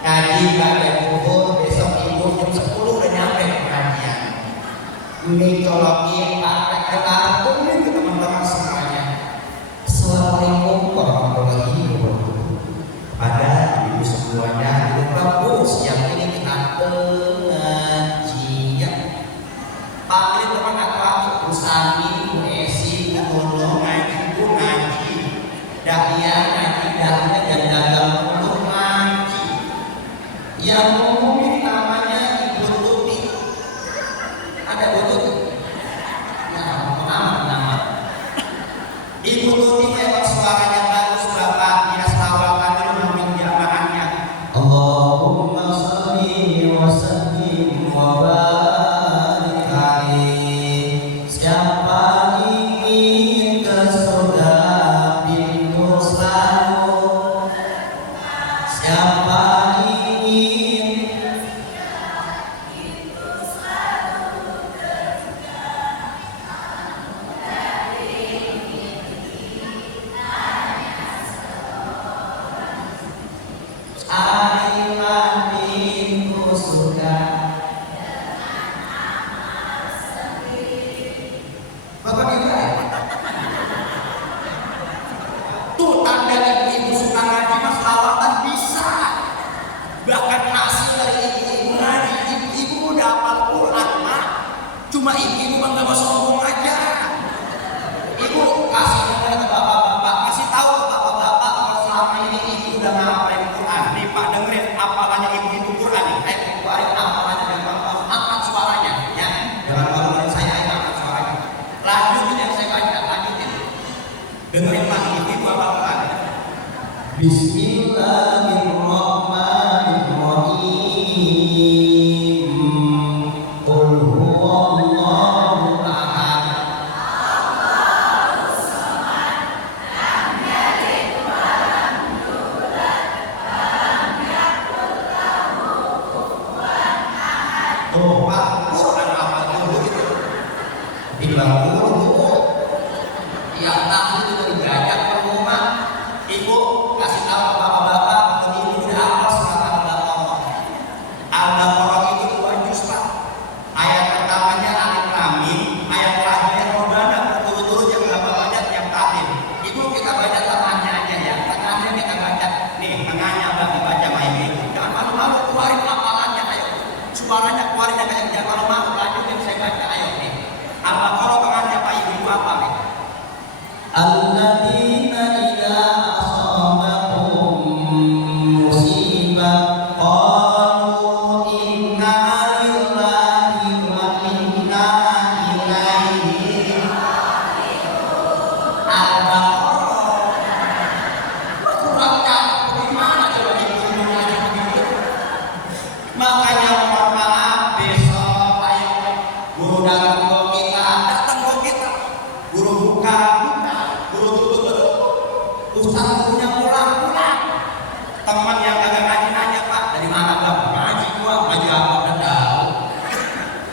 Ngaji pada zuhur, besok ibu jam 10 udah nyampe pengajian. Ini colokin, pakai kartun ke teman-teman semuanya. Assalamualaikum warahmatullahi wabarakatuh. Pada ibu semuanya, ibu bagus yang ini kita pengajian. Yang ngumumin namanya Ibu Tuti. Ada Ibu Tuti? Ya, pengamat nama. Ibu Tuti memang suaranya bagus Bapak. Dia sawakan dulu mungkin jamaahnya. Allahumma sholli wa sallim wa barik alaihi. Siapa ingin ke surga bingung selalu. Siapa ingin alimaniku surga. Bapak kita tuh tanda ibu suka ngaji mas lawatan bisa. Bahkan hasil dari ibu ngaji, ibu udah hafal Quran mah. Cuma ibu mah nggak mau sombong aja. Ibu kasih kepada bapak-bapak, kasih tahu ke bapak-bapak kalau selama ini ibu udah ngapalin Quran. Nih Pak dengerin apalannya ibu itu Quran nih. Keluarin apalannya dan bapak angkat suaranya, ya. Jangan malu-maluin saya aja angkat suaranya. Lanjutin yang saya baca, lanjutin. Dengerin Pak, ibu apa Quran? Bismillahirrahmanirrahim. Qul huwallahu ahad. Oh, Pak, Quran apa dulu itu? Bilang dulu. Yang tahu itu dari gajah ke rumah. Ibu kasih tahu ke bapak-bapak kalau ibu udah hafal surat Al-Baqarah. Al-Baqarah itu 2 juz Pak. Ayat pertamanya Alif Lam Mim, ayat terakhirnya Rabbana berturut-turut yang berapa banyak yang tahrim. Ibu kita baca tengahnya aja ya. Tengahnya kita baca. Nih tengahnya bagi baca main ibu. Jangan malu-malu keluarin hafalannya ayo. Suaranya keluarin yang kayak jangan malu-malu. Lanjutin saya baca ayo nih. Al-Baqarah tengahnya Pak Ibu apa nih? Alladzina idza asabahum musibah qalu inna lillahi wa inna ilaihi raji'un. Al-Baqarah. Kurang cakep bagaimana coba ibu ngaji begitu? Makanya mohon maaf besok ayo guru datang ke kita, guru buka, guru tutup, ustaz gurunya pulang. Teman yang kagak ngaji nanya Pak dari mana Pak? Ngaji gua, ngaji apa udah tahu.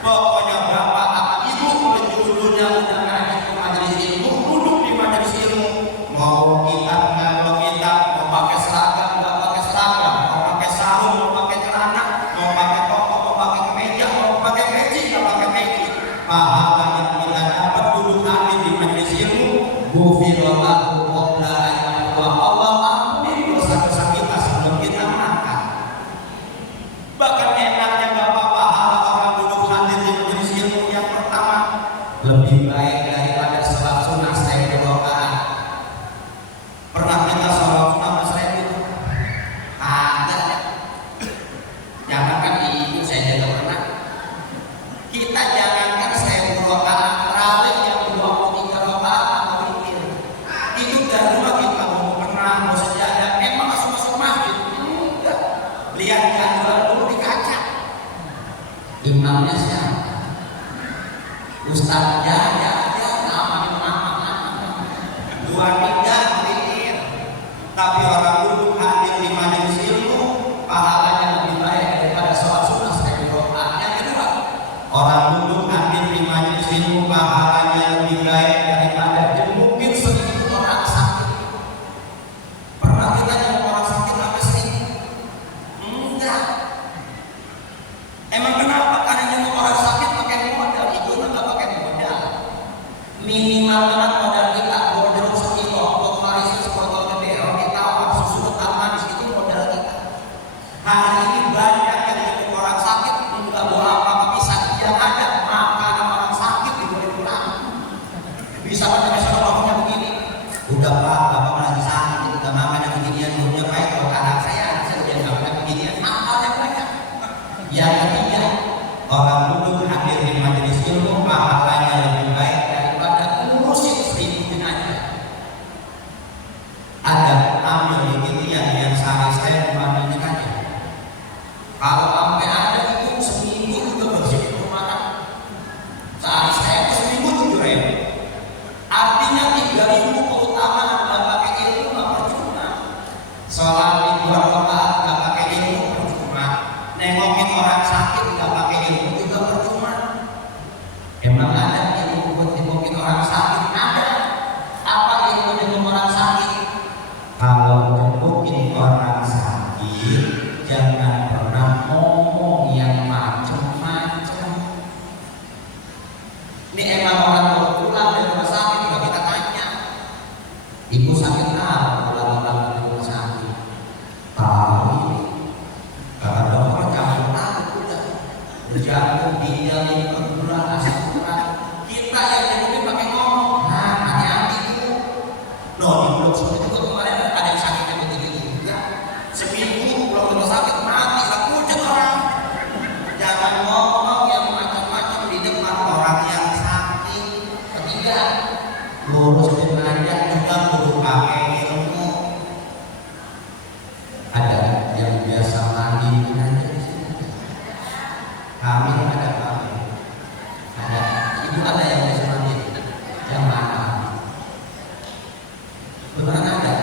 Pokoknya bapak apa ibu judulnya udah ngaji ke majelis ilmu, duduk di majelis ilmu. Mau kitab nggak mau kitab, mau pakai seragam nggak pakai seragam, mau pakai sarung, mau pakai celana, mau pakai koko, mau pakai kemeja, mau pakai peci, nggak pakai peci. Pahala yang kita dapat duduk nanti di majelis ilmu, gufirallahu qabla an yaqwa. Allah ampuni dosa-dosa kita sebelum kita makan. Bahkan enaknya bapak pahala orang duduk hadir di majelis ilmu yang pertama lebih baik daripada sholat sunnah 1000 rakaat. Pernah kita sholat sunnah Mas Redi? Ada. Jangankan ibu saya juga pernah. Kita jangankan 1000 rakaat terawih yang 23 rakaat atau witir. Itu dari rumah kita mau pernah mau sejadah emang masuk masjid. Enggak. Lihat jadwal dulu di kaca. Imamnya siapa? Ustaz ya namanya nama. 23 witir. Tapi orang duduk hadir di majelis ilmu pahalanya lebih baik daripada sholat sunnah 1000 rakaat. Yang kedua, orang duduk hadir di majelis ilmu pahalanya lebih baik daripada jengukin 1000 orang sakit. Pernah kita jenguk orang sakit apa sih? Enggak. Emang kenapa? Karena jenguk orang sakit pakai modal, itu nggak pakai modal. Minimal banget modal kita border sekilo, kemarin sebotol gede, roti tawar, susu kental manis itu modal kita. Hari ini banyak yang jenguk orang sakit nggak bawa apa-apa bisa yang ada makan orang sakit diberi pulang. Bisa ngomongnya begini. Udah Pak, Bapak lagi sakit, udah makan yang beginian, udah baik kalau anak saya udah nggak makan beginian. Amalnya banyak. Yang ketiga, orang duduk hadir di majelis ilmu pahalanya lebih baik daripada ngurusin 1000 jenazah. Ada ambil ini yang sehari saya memandikan aja. Kalau sampai ada itu seminggu juga bersih rumah. Sehari saya itu seminggu 7.000. Artinya 3.000 keutamaan nggak pakai ilmu nggak percuma. Sholat di luar rakaat nggak pakai ilmu percuma. Nengokin orang sakit nggak pakai ilmu juga percuma. Emang ada ilmu buat nengokin orang sakit? Ada. Apa ilmu nengokin orang sakit? Kalau nengokin orang sakit, jangan pernah ngomong yang macam-macam. Ini emang orang baru pulang dari rumah sakit juga kita tanya, ibu sakit apa? Pulang-pulang dari rumah sakit. Tahu, kata dokter jangan tahu udah. Jantung, ginjal, ukuran, asam urat. Kita yang nengokin pakai ngomong. Nah, hati-hati itu. Loh, di blok itu kemarin ada yang sakitnya begitu juga. Seminggu pulang rumah sakit mati, lah pucat orang. Jangan ngomong yang macam-macam di depan orang yang sakit. Ketiga, lurus jenazah juga kudu pakai ilmu. Ada yang biasa mandi jenazah di sini. Kami ada kami. Ada. Ibu ada yang biasa mandi. Yang mana? Beneran ada.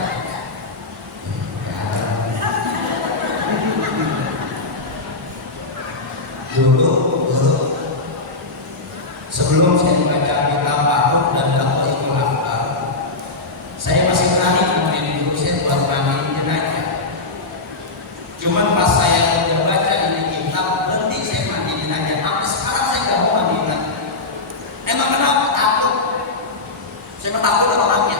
Dulu sebelum saya membaca kitab Al dan Al-Qaimul Akbar, saya masih berani kemudian dulu saya buat mandi jenazah. Cuman pas saya udah baca ini kitab, berhenti saya mandi jenazah. Sampai sekarang saya nggak mau mandi lagi. Emang kenapa? Takut. Saya takut sama orangnya.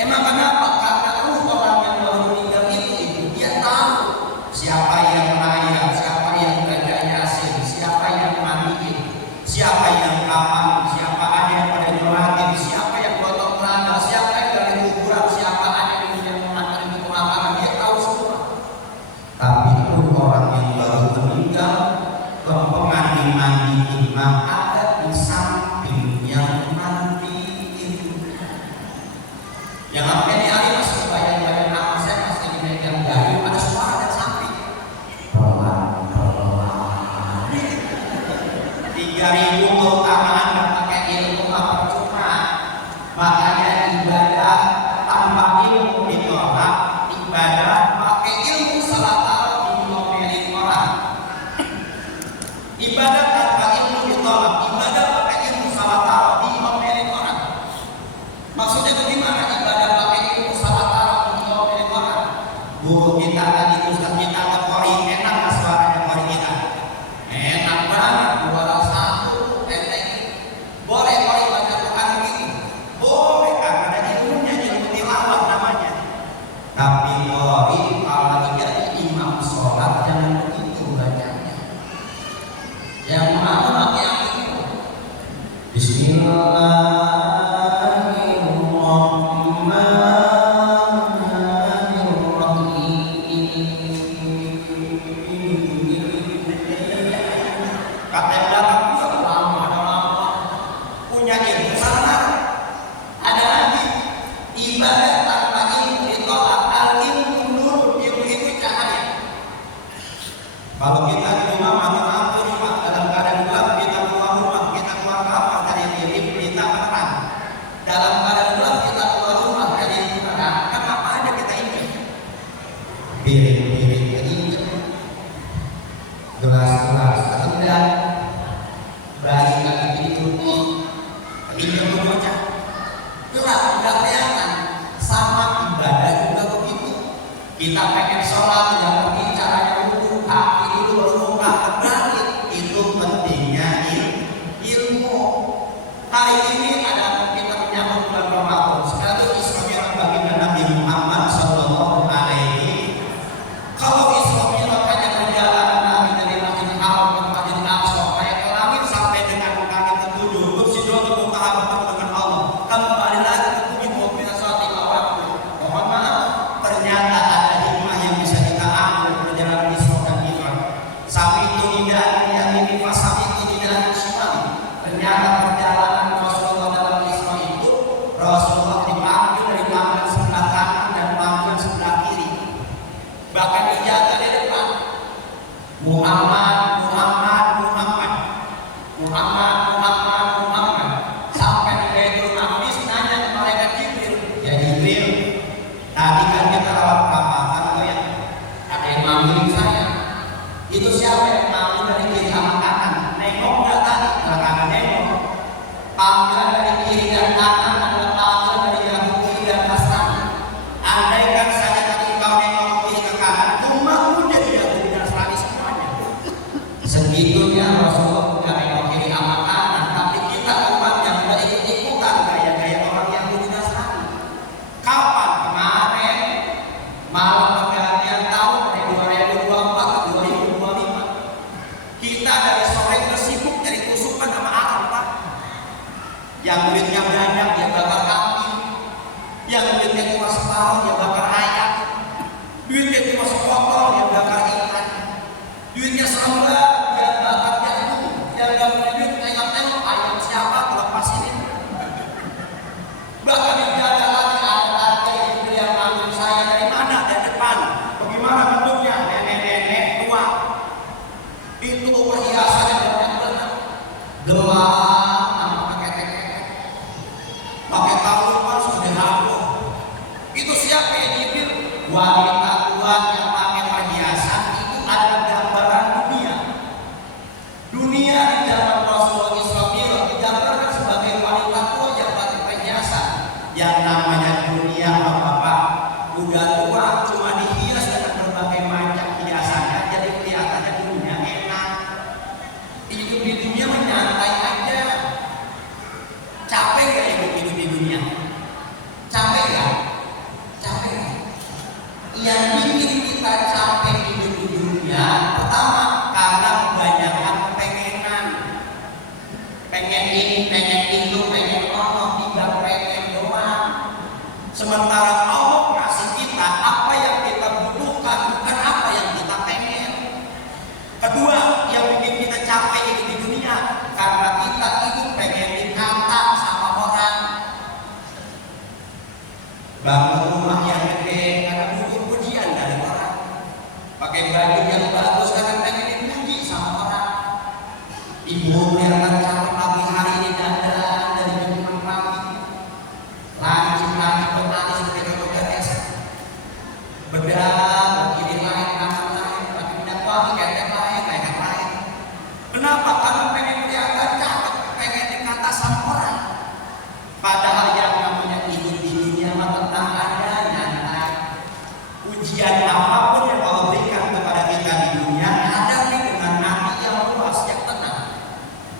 Emang kenapa? Karena ruh orang yang baru meninggal itu dia tahu siapa yang layak, siapa yang baca Yasin, siapa yang mandiin, siapa yang kapan, siapa ada yang pada nyolatin, siapa yang gotong keranda, siapa yang dari kuburan, siapa ada yang mengantar itu pemakaman, dia tahu semua. Tapi ruh orang yang baru meninggal, mandi imam ada di samping yang mandiin. Yang sampai di hari masih bayang-bayang nama saya masih di megang gayu, ada suara dari samping. Pelan-pelan. 3.000 keutamaan dan pakai ilmu nggak percuma. Makanya ibadah tanpa ilmu ditolak, ibadah pakai ilmu salah taruh diomelin orang. Ibadah tanpa ilmu ditolak, ibadah pakai ilmu salah taruh diomelin orang. Maksudnya bagaimana? Ibadah pakai ilmu salah taruh diomelin orang. Guru kita tadi, ustaz kita ke Qori, enak nggak suaranya Qori kita? Enak banget, 201 enteng. Boleh Qori baca Quran begitu? Boleh, karena ada ilmunya, ilmu tilawah namanya. Tapi Qori kalau jadi imam sholat jangan begitu bacanya. Yang mana pakai yang itu? Bismillah. Kalau kita di rumah mati lampu rumah dalam keadaan gelap, kita keluar rumah, kita keluar kamar dari diri kita makan. Dalam keadaan gelap kita keluar rumah dari makan. Kan apa aja kita ingat? Piring-piring keinget, gelas-gelas rendah, bayi kaki tidur, keinget bocah. Jelas tidak kelihatan. Sama ibadah juga begitu. Kita pengen sholat tidak pergi caranya wudhu, kaki dulu baru muka terbalik. Itu pentingnya ilmu. Hari ini ada kita menyambut bulan Ramadan. Sekarang Isra Mi'raj baginda Nabi Muhammad Sallallahu Alaihi. Kalau Isra Mi'raj hanya perjalanan Nabi dari Masjidil Haram Muhammad, Muhammad, Muhammad, Muhammad, Muhammad, Muhammad. Sampai di Baitul Maqdis nanya ke malaikat Jibril, ya Jibril, tadi kan kita rawat kapal kan ya, ada yang manggilin saya. Itu siapa yang manggil dari kiri sama kanan? Nengok nggak tadi? Belakangan nengok. Panggilan dari kiri dan kanan adalah panggilan dari Yahudi kiri dan Nasrani. Andaikan saja tadi kau nengok kiri ke kanan, umatmu jadi Yahudi dan Nasrani semuanya. Segitunya Rasulullah bukan nengok kiri sama kanan, tapi kita umat yang udah ikut-ikutan gaya-gaya orang Yahudi dan Nasrani. Kapan? Kemarin malam pergantian tahun dari 2024 ke 2025. Kita dari sore bersibuk dari tusukan sama alam, Pak. Yang duitnya banyak dia bakar kambing, yang duitnya cuma separuh dia bakar ayam, duitnya cuma sepotong dia bakar ikan, duitnya selembar dia bakar jagung, yang gak punya duit tengok-tengok ayam siapa kelepas ini. Bahkan di jalan lagi ada yang manggil saya dari mana? Dari depan. Bagaimana bentuknya? Nenek-nenek tua. Itu perhiasannya banyak banget. Gelang sama pakai teket, pakai kalung kan sudah rapuh. Itu siapa yang Jibril? Wanita tua yang pakai perhiasan itu adalah gambaran dunia. Dunia di zaman Rasulullah Israel digambarkan sebagai wanita tua yang pakai perhiasan. Yang namanya dunia bapak udah tua cuma dihias dengan berbagai macam hiasannya, jadi kelihatannya dunia enak. Hidup di dunia menyantai aja. Capek gak hidup di dunia? Capek gak? Capek gak? Yang bikin kita capek hidup di dunia, pertama karena kebanyakan pengenan. Pengen ini, pengen itu, pengen Allah, tidak pengen doang. Sementara Allah kasih kita apa yang kita butuhkan, bukan apa yang kita pengen. Kedua, yang bikin kita capek hidup di dunia karena kita hidup pengen dikata sama orang. Bangun rumah yang gede karena butuh pujian dari orang. Pakai baju yang bagus karena pengen dipuji sama orang. Ibu kelihatan cakep pagi hari ini dandan dari jam 6 pagi. Lancip-lancip bermanis ketika beres. Bedah, begini lain, kanan lain, lagi pindah wangi, ketek lain, leher lain. Kenapa? Karena pengen kelihatan cakep, pengen dikata sama orang. Padahal yang namanya hidup di dunia mah tentang ada nyantai. Ujian apapun yang Allah berikan kepada kita di dunia, hadapi dengan hati yang luas, yang tenang.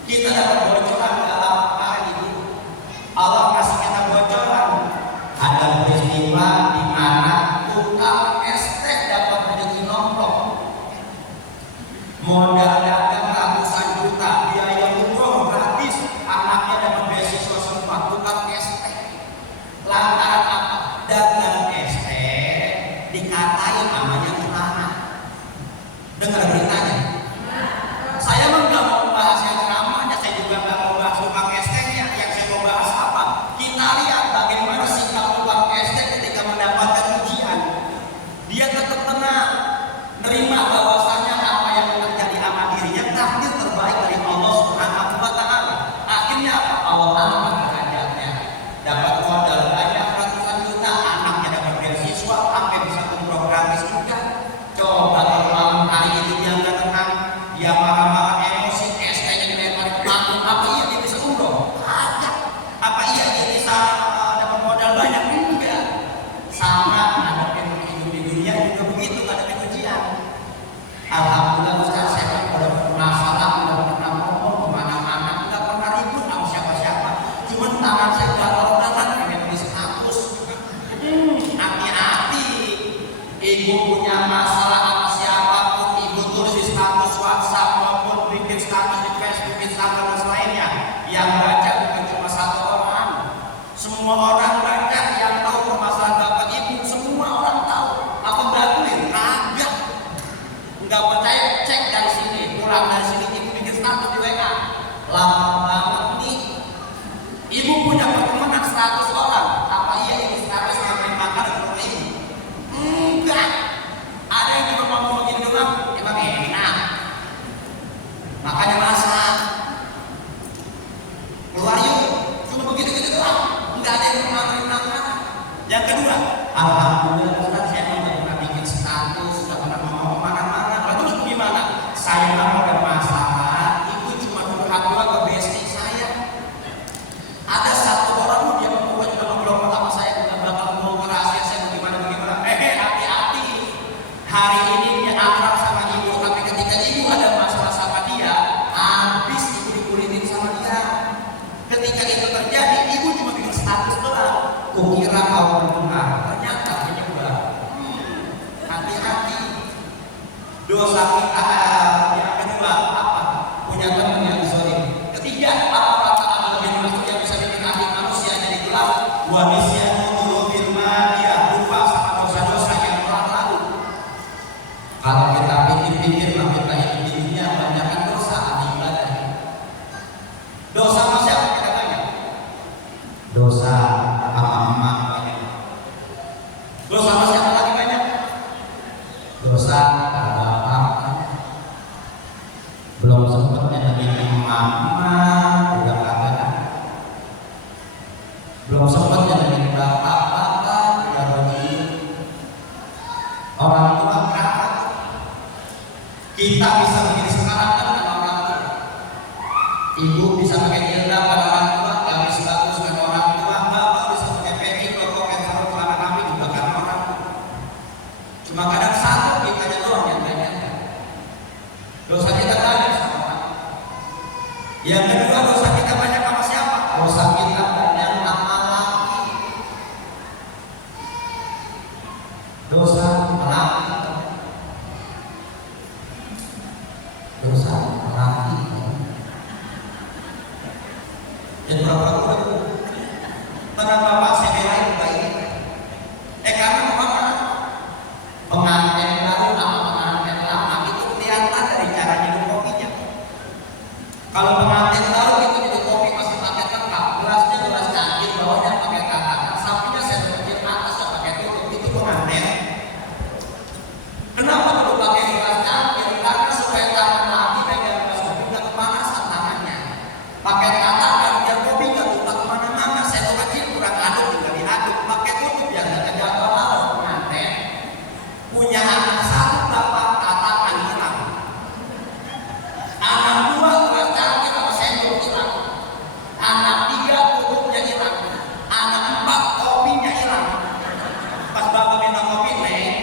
Kita dapat bocoran dalam hari ini. Allah kasih kita bocoran. Ada peristiwa di mana tukang es teh dapat rezeki nomplok. Modal dagang ratusan juta, biaya umroh gratis, anaknya dapat beasiswa sempat, tukang es teh. Lantaran apa? Dagang es teh dikatain namanya celana. Dengar beritanya. Saya mah nggak mau bahas yang ceramahnya, saya juga nggak mau bahas tukang es tehnya. Yang saya mau bahas apa? Kita lihat bagaimana sikap tukang es teh ketika mendapatkan ujian. Dia tetap tenang, nerima bahwasanya apa yang terjadi sama dirinya takdir terbaik dari Allah Subhanahu wa Ta'ala. Akhirnya apa? Allah angkat derajatnya. Dapat modal banyak ratusan juta, anaknya dapat beasiswa, sampai bisa umroh gratis juga. Coba kalau malam hari itu dia nggak tenang, dia marah-marah emosi, es-nya dilempar ke panggung, apa iya dia bisa umroh? Ada. Apa iya dia bisa dapat modal banyak? Enggak. Sama ada hidup di dunia juga begitu, ada ujian. Alhamdulillah Ustaz, saya kan udah masalah, udah pernah ngomong kemana-mana, udah pernah ribut sama siapa-siapa. Cuman tangan saya gatal-gatal pengen tulis hapus. Hati-hati. Ibu punya masalah sama siapapun, ibu tulis di status WhatsApp maupun bikin status di Facebook, Instagram dan selainnya. Yang baca bukan cuma satu orang, semua orang baca. Yang tahu permasalahan bapak ibu, semua orang tahu. Apa bantuin? Kagak. Nggak percaya, cek dari sini, pulang dari sini, ibu bikin status di WA. Lama banget nih. Ibu punya pertemanan 100 orang. Apa iya ibu status ngapain makan di rumah ibu? Enggak. Ada yang cuma ngomong begini doang, emang enak. dosa kita. Yang kedua apa? Punya teman yang zalim. Ketiga, apa kata yang masuk yang bisa bikin hati manusia jadi gelap? Wa nisyanu bil madiyah, lupa sama dosa-dosa yang telah lalu. Kalau kita pikir-pikir bahwa kita hidup di dunia banyakkan dosa di ibadah. Dosa masih apa kita banyak? Dosa ama-ama banyak. Dosa masih apa lagi banyak? Dosa bapak. Belum sempatnya jadi mama udah kagak. Belum sempatnya jadi bapak udah begitu. Orang tua berapa? Kita bisa begini sekarang kan dengan orang tua. Ibu bisa pakai jilbab pada orang tua, gamis bagus pada orang tua. Bapak bisa pakai peci, rokok, sarung, celana kami juga karena orang tua. Cuma kadang satu kita doang yang banyak. Dosa kita banyak sama orang. Yang kedua, dosa kita banyak sama siapa? Dosa kita banyak sama laki. Dosa laki. Dosa laki. Yang berapa itu? Tenang bapak saya belain baik. Karena apa? Pengantin baru sama pengantin lama itu kelihatan dari cara minum kopinya. Kalau pengantin baru itu minum kopi pasti pakai lengkap, gelasnya gelas cangkir, bawahnya pakai tatakan, sampingnya saya kecil, atasnya pakai tutup, itu pengantin. Kenapa perlu pakai gelas cangkir? Karena supaya tangan laki pegang gelas kopi nggak kepanasan tangannya. Pakai tatakan biar kopi nggak tumpah kemana-mana. Saya kecil kurang aduk juga diaduk, pakai tutup biar nggak kejatuhan lalu pengantin. Punya anak satu bapak tatakan hilang. Anak dua gelas cangkir sama sendok hilang. Anak tiga tutupnya hilang. Anak empat kopinya hilang. Pas bapak minta kopi,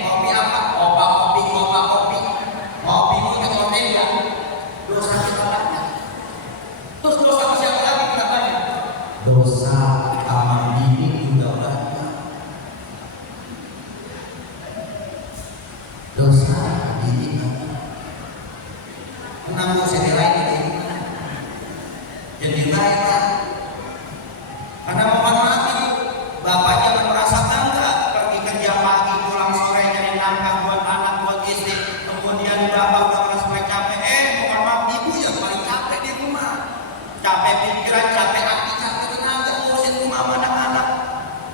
kopi apa? Kopi. Kopi pakai kontega. Dosa kita banyak. Terus dosa siapa lagi kita banyak? Dosa sama diri juga banyak. Dosa diri banyak. Kenapa saya nilai ini? Jadi baik lah. Karena mohon maaf ibu, bapak jangan merasa bangga pergi kerja pagi pulang sore nyari nafkah buat anak buat istri. Kemudian bapak udah merasa capek. Mohon maaf ibu yang paling capek di rumah. Capek pikiran, capek hati, capek tenaga ngurusin rumah anak-anak.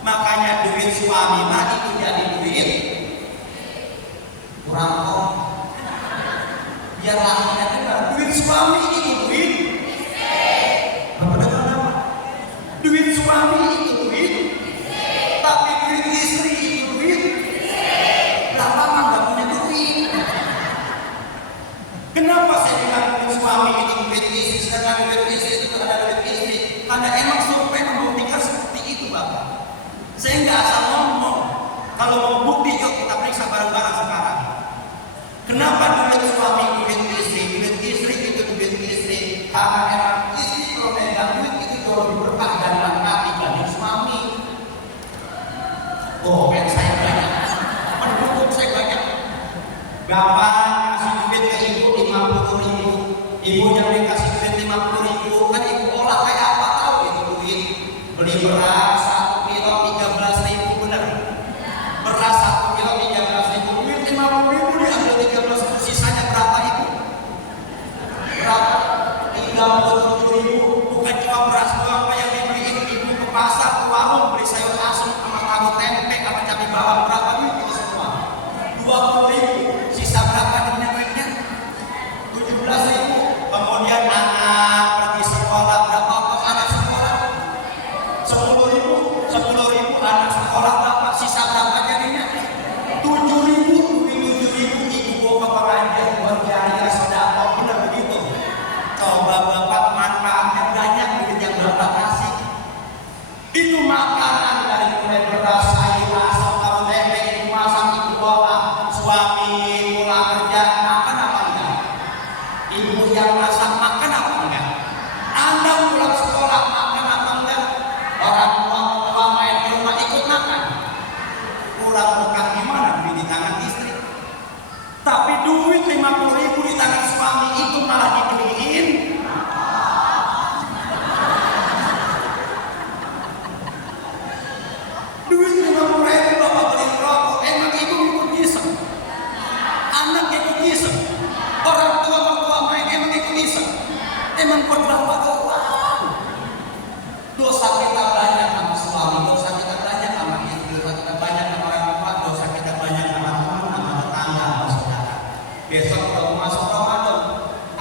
Makanya duit suami mah itu jadi duit kurang kok. Biar lakinya dengar, duit suami itu duit. Bapak dengar apa? Duit suami itu duit. Tapi duit istri itu duit. Bapak mah nggak punya duit. Kenapa saya bilang duit suami itu duit istri, sedangkan duit istri itu ada duit istri? Karena emang survei membuktikan seperti itu bapak. Saya nggak asal ngomong. Kalau mau bukti yuk kita periksa bareng-bareng sekarang. Kenapa duit suami duit istri itu duit istri? Karena emang istri kalau megang duit itu jauh lebih berkah dan lengkap dibanding suami. Ben saya banyak, pendukung saya banyak. Bapak kasih duit ke ibu 50.000, ibu yang dikasih duit 50.000 kan ibu olah kayak apa tahu itu duit? Beli beras 1 kilo 13.000 benar. Beras 1 kilo 13.000, duit 50.000 diambil 13.000, sisanya berapa ibu? Berapa? 37.000. Bukan cuma beras doang yang dibeliin ibu ke pasar ke warung beli sayur asem sama tahu tempe sama cabai bawang, berapa duit itu semua? 20.000. Sisa berapa duitnya? 17.000. Kemudian anak pergi sekolah, berapa kos anak sekolah? 10.000. 10.000 anak sekolah berapa? Sisa berapa jadinya? 7.000. Duit 7.000 ibu bawa ke pengajian buat biaya sedekah, benar begitu? Coba bapak manfaatnya banyak duit yang bapak kasih. Itu makanan dari mulai beras, sayur, asam, tahu tempe, ibu masak, ibu bawa. Suami pulang kerja makan apa enggak? Ibu yang masak makan apa enggak? Anda pulang sekolah makan apa enggak? Orang tua main di rumah ikut makan. Pulang bukan gimana duit di tangan istri. Tapi duit 50.000 mengkhotbah pada orang. Dosa kita banyak sama suami, dosa kita banyak sama istri, dosa kita banyak sama orang tua, dosa kita banyak sama teman, sama tetangga, sama saudara. Besok kalau masuk Ramadan,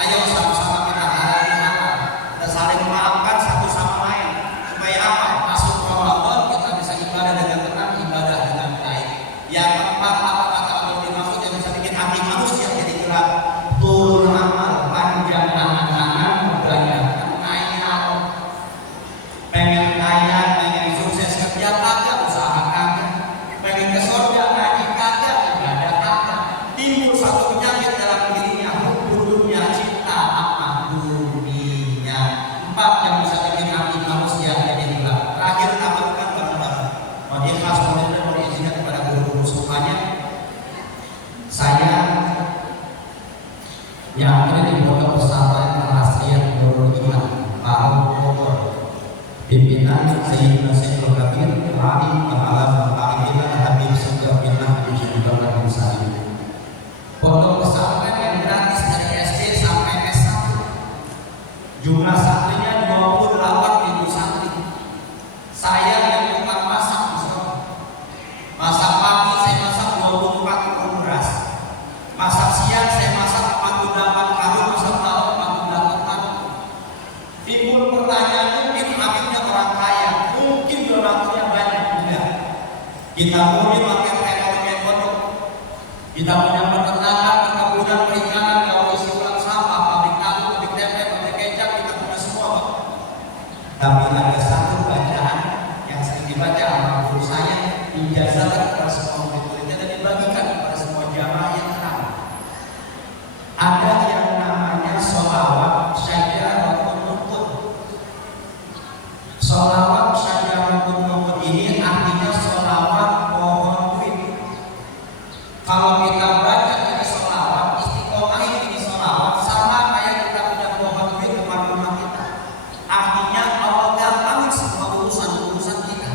ayo sama-sama kita hargai Allah, kita saling memaafkan satu sama lain. Supaya apa? Masuk Ramadan kita bisa ibadah dengan tenang, ibadah dengan baik. Yang keempat, apa kata Allah dimaksud yang bisa bikin hati manusia jadi gerak? Turun amal, panjang angan-angan, banyak ayat. Pengen kaya, pengen sukses kerja kagak, usaha kagak. Pengen ke surga ngaji kagak, ibadah kagak. Timbul satu penyakit dalam dirinya, dunia cinta apa dunia. Empat yang bisa bikin hati manusia jadi gerak. Terakhir tambahkan barang-barang. Mau ikhlas, mau izinkan kepada guru-guru semuanya. Saya yang ada di pondok pesantren Al-Asriyah Nurul Iman Pak Bogor, pimpinan Sayyidina Syekh Kabir Wali Kemalam Al-Ibn Habib Syekh bin Habib Syekh Sa'id. Pondok pesantren yang gratis dari SD sampai S1. Jumlah santrinya 28.000 santri. Saya yang tukang masak, masak pagi saya masak 24 karung beras. Masak siang saya masak 48 karung, masak malam 48 karung. Timbul pertanyaan, mungkin Habibnya orang kaya, mungkin orangnya banyak juga. Kita boleh pakai teknologi pondok. Kita punya peternakan, perkebunan, perikanan, kalau isi ulang sampah, pabrik tahu, pabrik tempe, pabrik kecap, kita punya semua. Tapi ada satu bacaan yang sering dibaca oleh guru saya, dijazahkan kepada semua murid-muridnya dan dibagikan kepada semua jamaah yang ramah. Ada yang namanya sholawat syajaratul nuqud. Sholawat syajaratul nuqud ini artinya sholawat pohon duit. Kalau kita baca ini sholawat, istiqomah ini sholawat sama kayak kita punya pohon duit depan rumah kita. Artinya Allah gampangin semua urusan kita.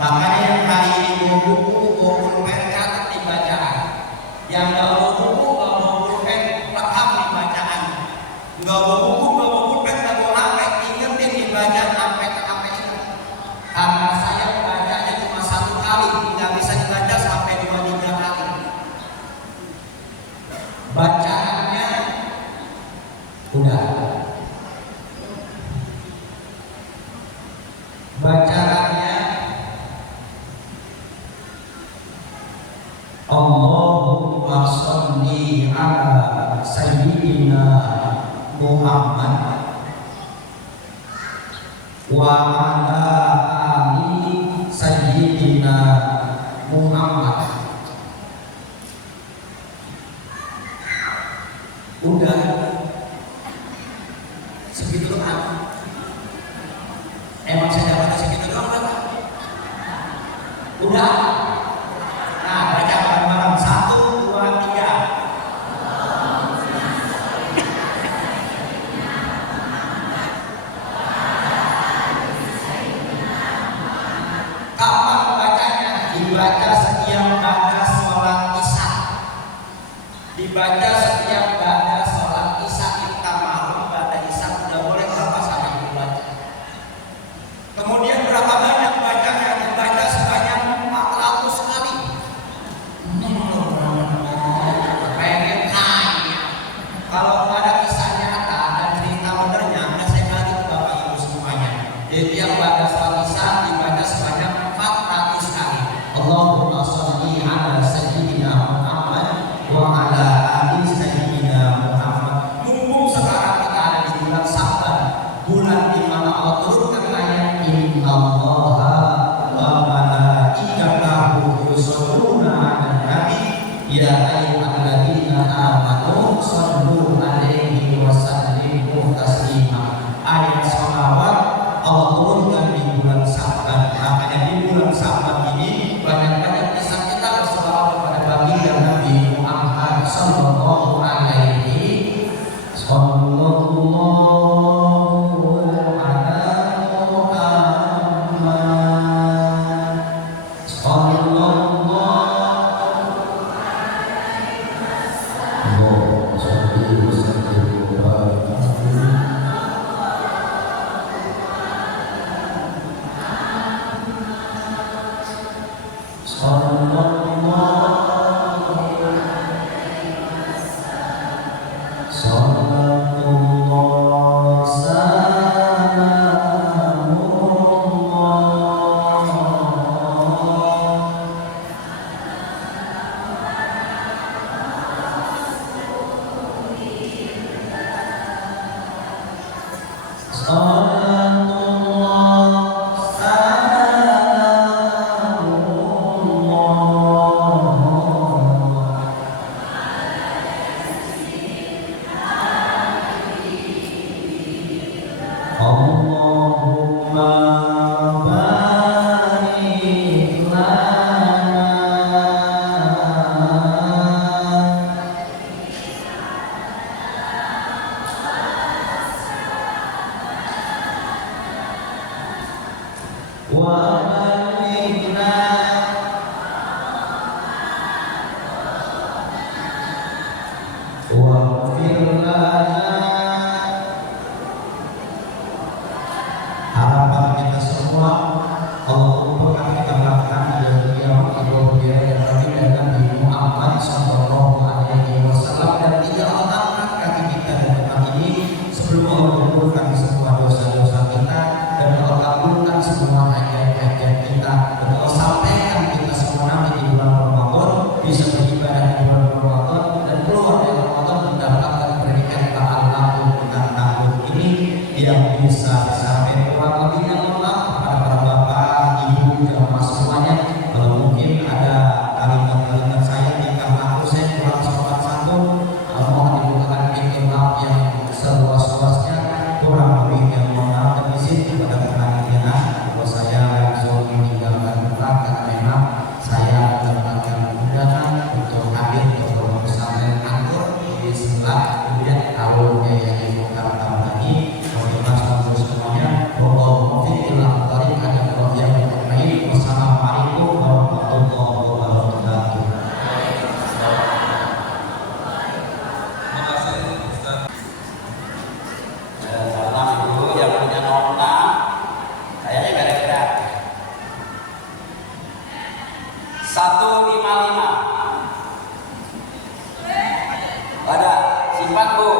Makanya yang hari ini bawa buku, bawa pulpen, catat di bacaan. Yang nggak bawa buku, nggak bawa pulpen, paham di bacaan. Nggak bawa buku, nggak bawa pulpen, nggak bawa HP, ingetin di bacaan sampai itu. Karena saya bacanya cuma 1 kali, nggak bisa dibaca sampai 2-3 kali. Bacaannya udah. Bacaannya Allahumma sholli ala sayyidina Muhammad wa ala ali sayyidina Muhammad. Udah segitu doang. Emang saya dapat segitu doang kan? Udah. Nah, baca bareng-bareng 1, 2, 3. Kapan bacanya? Dibaca setiap pada sholat isya. Dibaca setiap pada sholat isya. Kita malam pada isya sudah boleh berapa sampai dibaca. Kemudian berapa banyak bacanya? Dibaca sebanyak 400 kali. Pengen kaya. Kalau ada kisah nyata dan cerita benernya, saya bagi ke Bapak Ibu semuanya. Jadi yang pada sholat isya dibaca sebanyak 400 kali. Allahumma sholli ala sayyidina Muhammad wa ala ali sayyidina Muhammad. Mumpung sekarang kita ada di bulan Sa'ban, bulan di mana Allah turunkan ayat innallaha wa malaikatahu yusholluna 'alan nabi ya ayyuhalladzina amanu shallu 'alaihi wa sallimu taslima. Ayat shalawat Allah turunkan di bulan Sa'ban. Makanya di bulan Sa'ban ini banyak-banyak kisah kita berselawat kepada baginda Nabi Muhammad sallallahu alaihi wasallam. Harapan kita semua Allah kumpulkan kita belakang dari kiamat Abu Hurairah dan Nabi Muhammad Sallallahu Alaihi Wasallam, dan tidak Allah angkat kaki kita dari tempat ini sebelum Allah kumpulkan semua dosa-dosa kita dan Allah kabulkan semua hajat-hajat kita, dan Allah sampaikan kita semua nanti di bulan Ramadan bisa beribadah di bulan Ramadan dan keluar dari Ramadan mendapatkan predikat ta'allaqul dengan takut ini yang bisa sampai kurang lebihnya. Mohon maaf kepada para bapak, ibu, jamaah semuanya kalau mungkin ada kalimat-kalimat saya karena saya kurang sopan santun, mohon dibukakan pintu maaf yang seluas-luasnya. Kurang lebihnya mohon maaf dan izin kepada penantian bahwa saya langsung meninggalkan tempat karena memang saya mendapatkan undangan untuk hadir ke Pondok Pesantren Anggur di sebelah, kemudian tahunnya yang dibuka lagi. Wassalamualaikum warahmatullahi wabarakatuh. Terima kasih Ustaz. Salam ibu yang punya nomor 6. Kayaknya kira-kira 155. Ada simpan bu.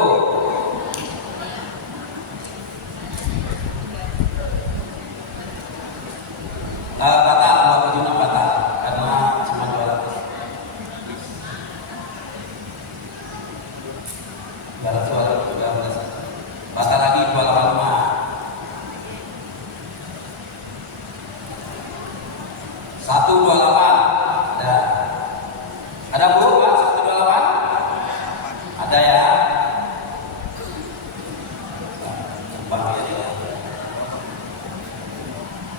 Batal 276 batal karena cuma 200. 200 batal lagi 285. 128 ada bu Pak 128 ada ya. Bang ya.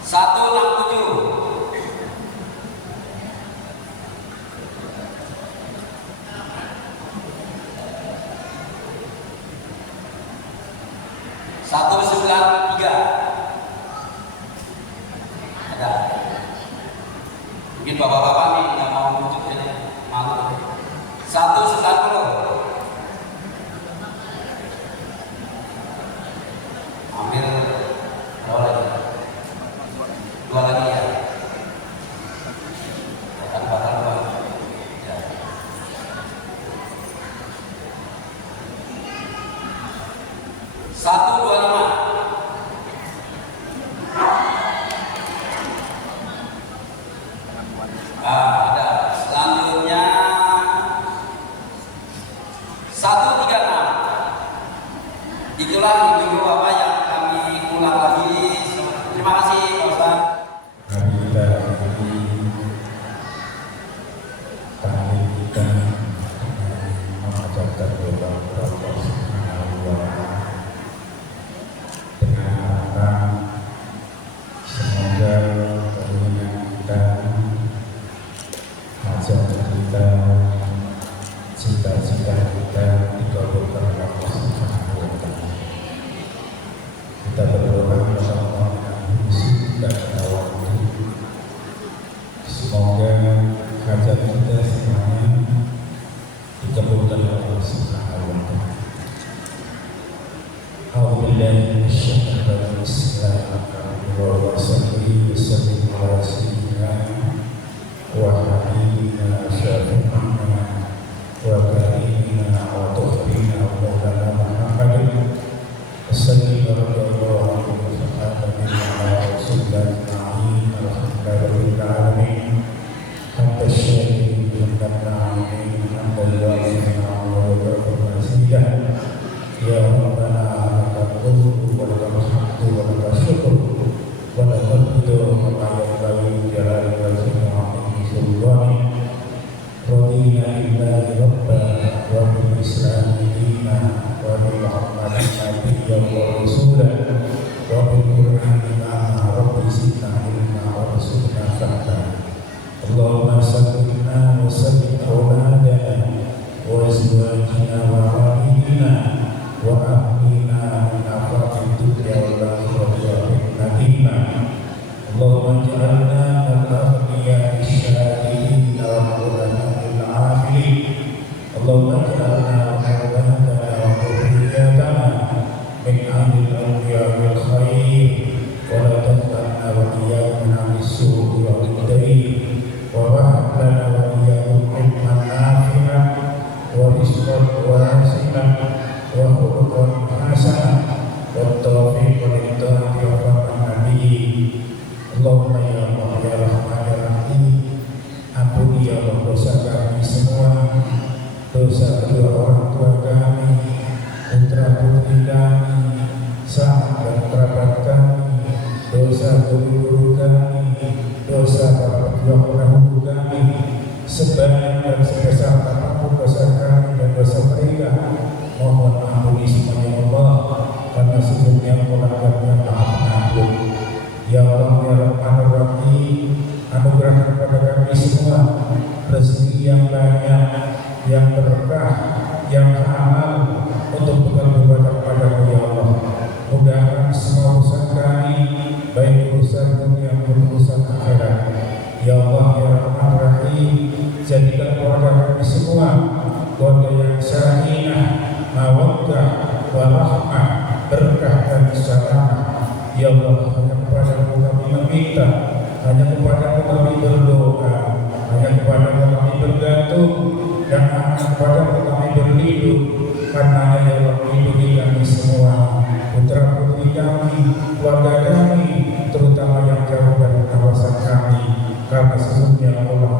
167 193 ada. Mungkin bapak-bapak nih nggak mau muncul ini malu. 190 hampir berapa lagi? 2 lagi ya. Akan batal 2 ya. 125 ada. Selanjutnya 136. Itulah ibu bapak yang kami ulang lagi. Terima kasih Pak Ustaz. Mari kita ikuti tahlim kita mengucapkan doa kepada Allah Subhanahu wa Ta'ala dengan harapan semoga keinginan kita, hajat kita, cita-cita kita dikabulkan oleh Allah Subhanahu wa Ta'ala. Kita berdoa kepada Allah dengan khusyuk dan tawadhu. Semoga hajat kita semuanya dikabulkan oleh Allah Subhanahu wa Ta'ala. A'udzubillahi minasyaitonir rajim. Bismillahirrahmanirrahim. Wa sallallahu wa sallim ala sayyidina wa habibina syafi'ina wa karimina wa tuhfina wa dosa kedua orang tua kami, putra putri kami, sanak dan kerabat kami, dosa guru-guru kami, dosa para pejuang pendahulu kami, sebanyak dan sebesar apapun dosa kami dan dosa mereka, mohon ampuni semuanya Allah, karena sesungguhnya Allah yang Maha Pengampun. Ya Allah ya Rahman Rahim, anugerahkan kepada kami semua rezeki yang banyak, yang berkah, yang halal untuk bekal beribadah kepada-Mu ya Allah. Mudah-mudahan semua urusan kami, baik urusan dunia maupun urusan akhirat, ya Allah ya Rahman Rahim, jadikan keluarga kami semua keluarga yang sakinah, mawaddah, warahmah, berkah dan salamah. Ya Allah, hanya kepada-Mu kami meminta, hanya kepada-Mu kami berdoa, hanya kepada-Mu kami bergantung, dan hanya kepada-Mu kami berlindung. Karena ya Allah, lindungi kami semua, putra putri kami, keluarga kami, terutama yang jauh dari kawasan kami, karena sesungguhnya Allah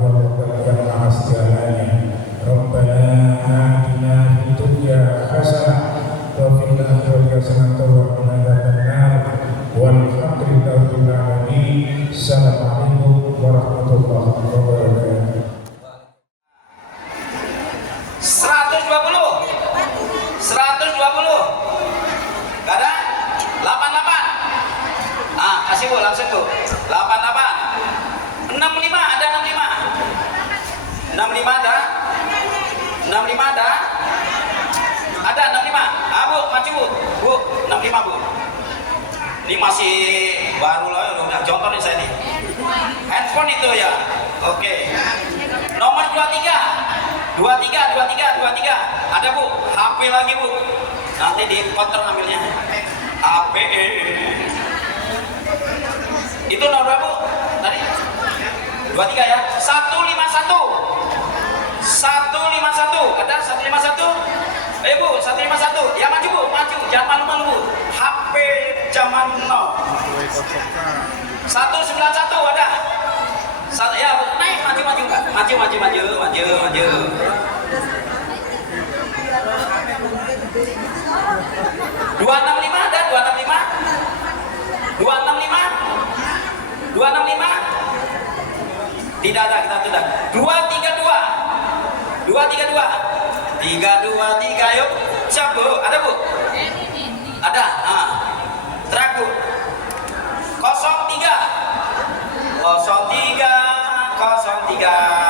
yang Maha segalanya. Rabbana atina fid dunya hasanah wa fil akhirati hasanah wa qina adzabannar. Walhamdulillahi rabbil alamin. Assalamualaikum warahmatullahi wabarakatuh. 120. Gak ada? 88. Ah, kasih Bu langsung Bu. 88. 65 ada 65. 65 ada? 65 ada? Ada 65. Ah Bu, maju Bu. Bu, 65 Bu. Ini masih baru lah, udah contoh nih saya nih. Handphone itu ya. Oke. Nomor 23. 23. Ada Bu, HP lagi Bu. Nanti di konter ambilnya. HP. Itu nomor berapa Bu? Tadi 23 ya. 151. 151. Ada 151? Bu, 151. Ya maju Bu, maju. Jangan malu-malu Bu. HP zaman now. 191 ada. Ya, naik maju. 265 ada 265 tidak ada, kita tunda. 323 yuk siap Bu, ada Bu? Ada, track Bu. 03 03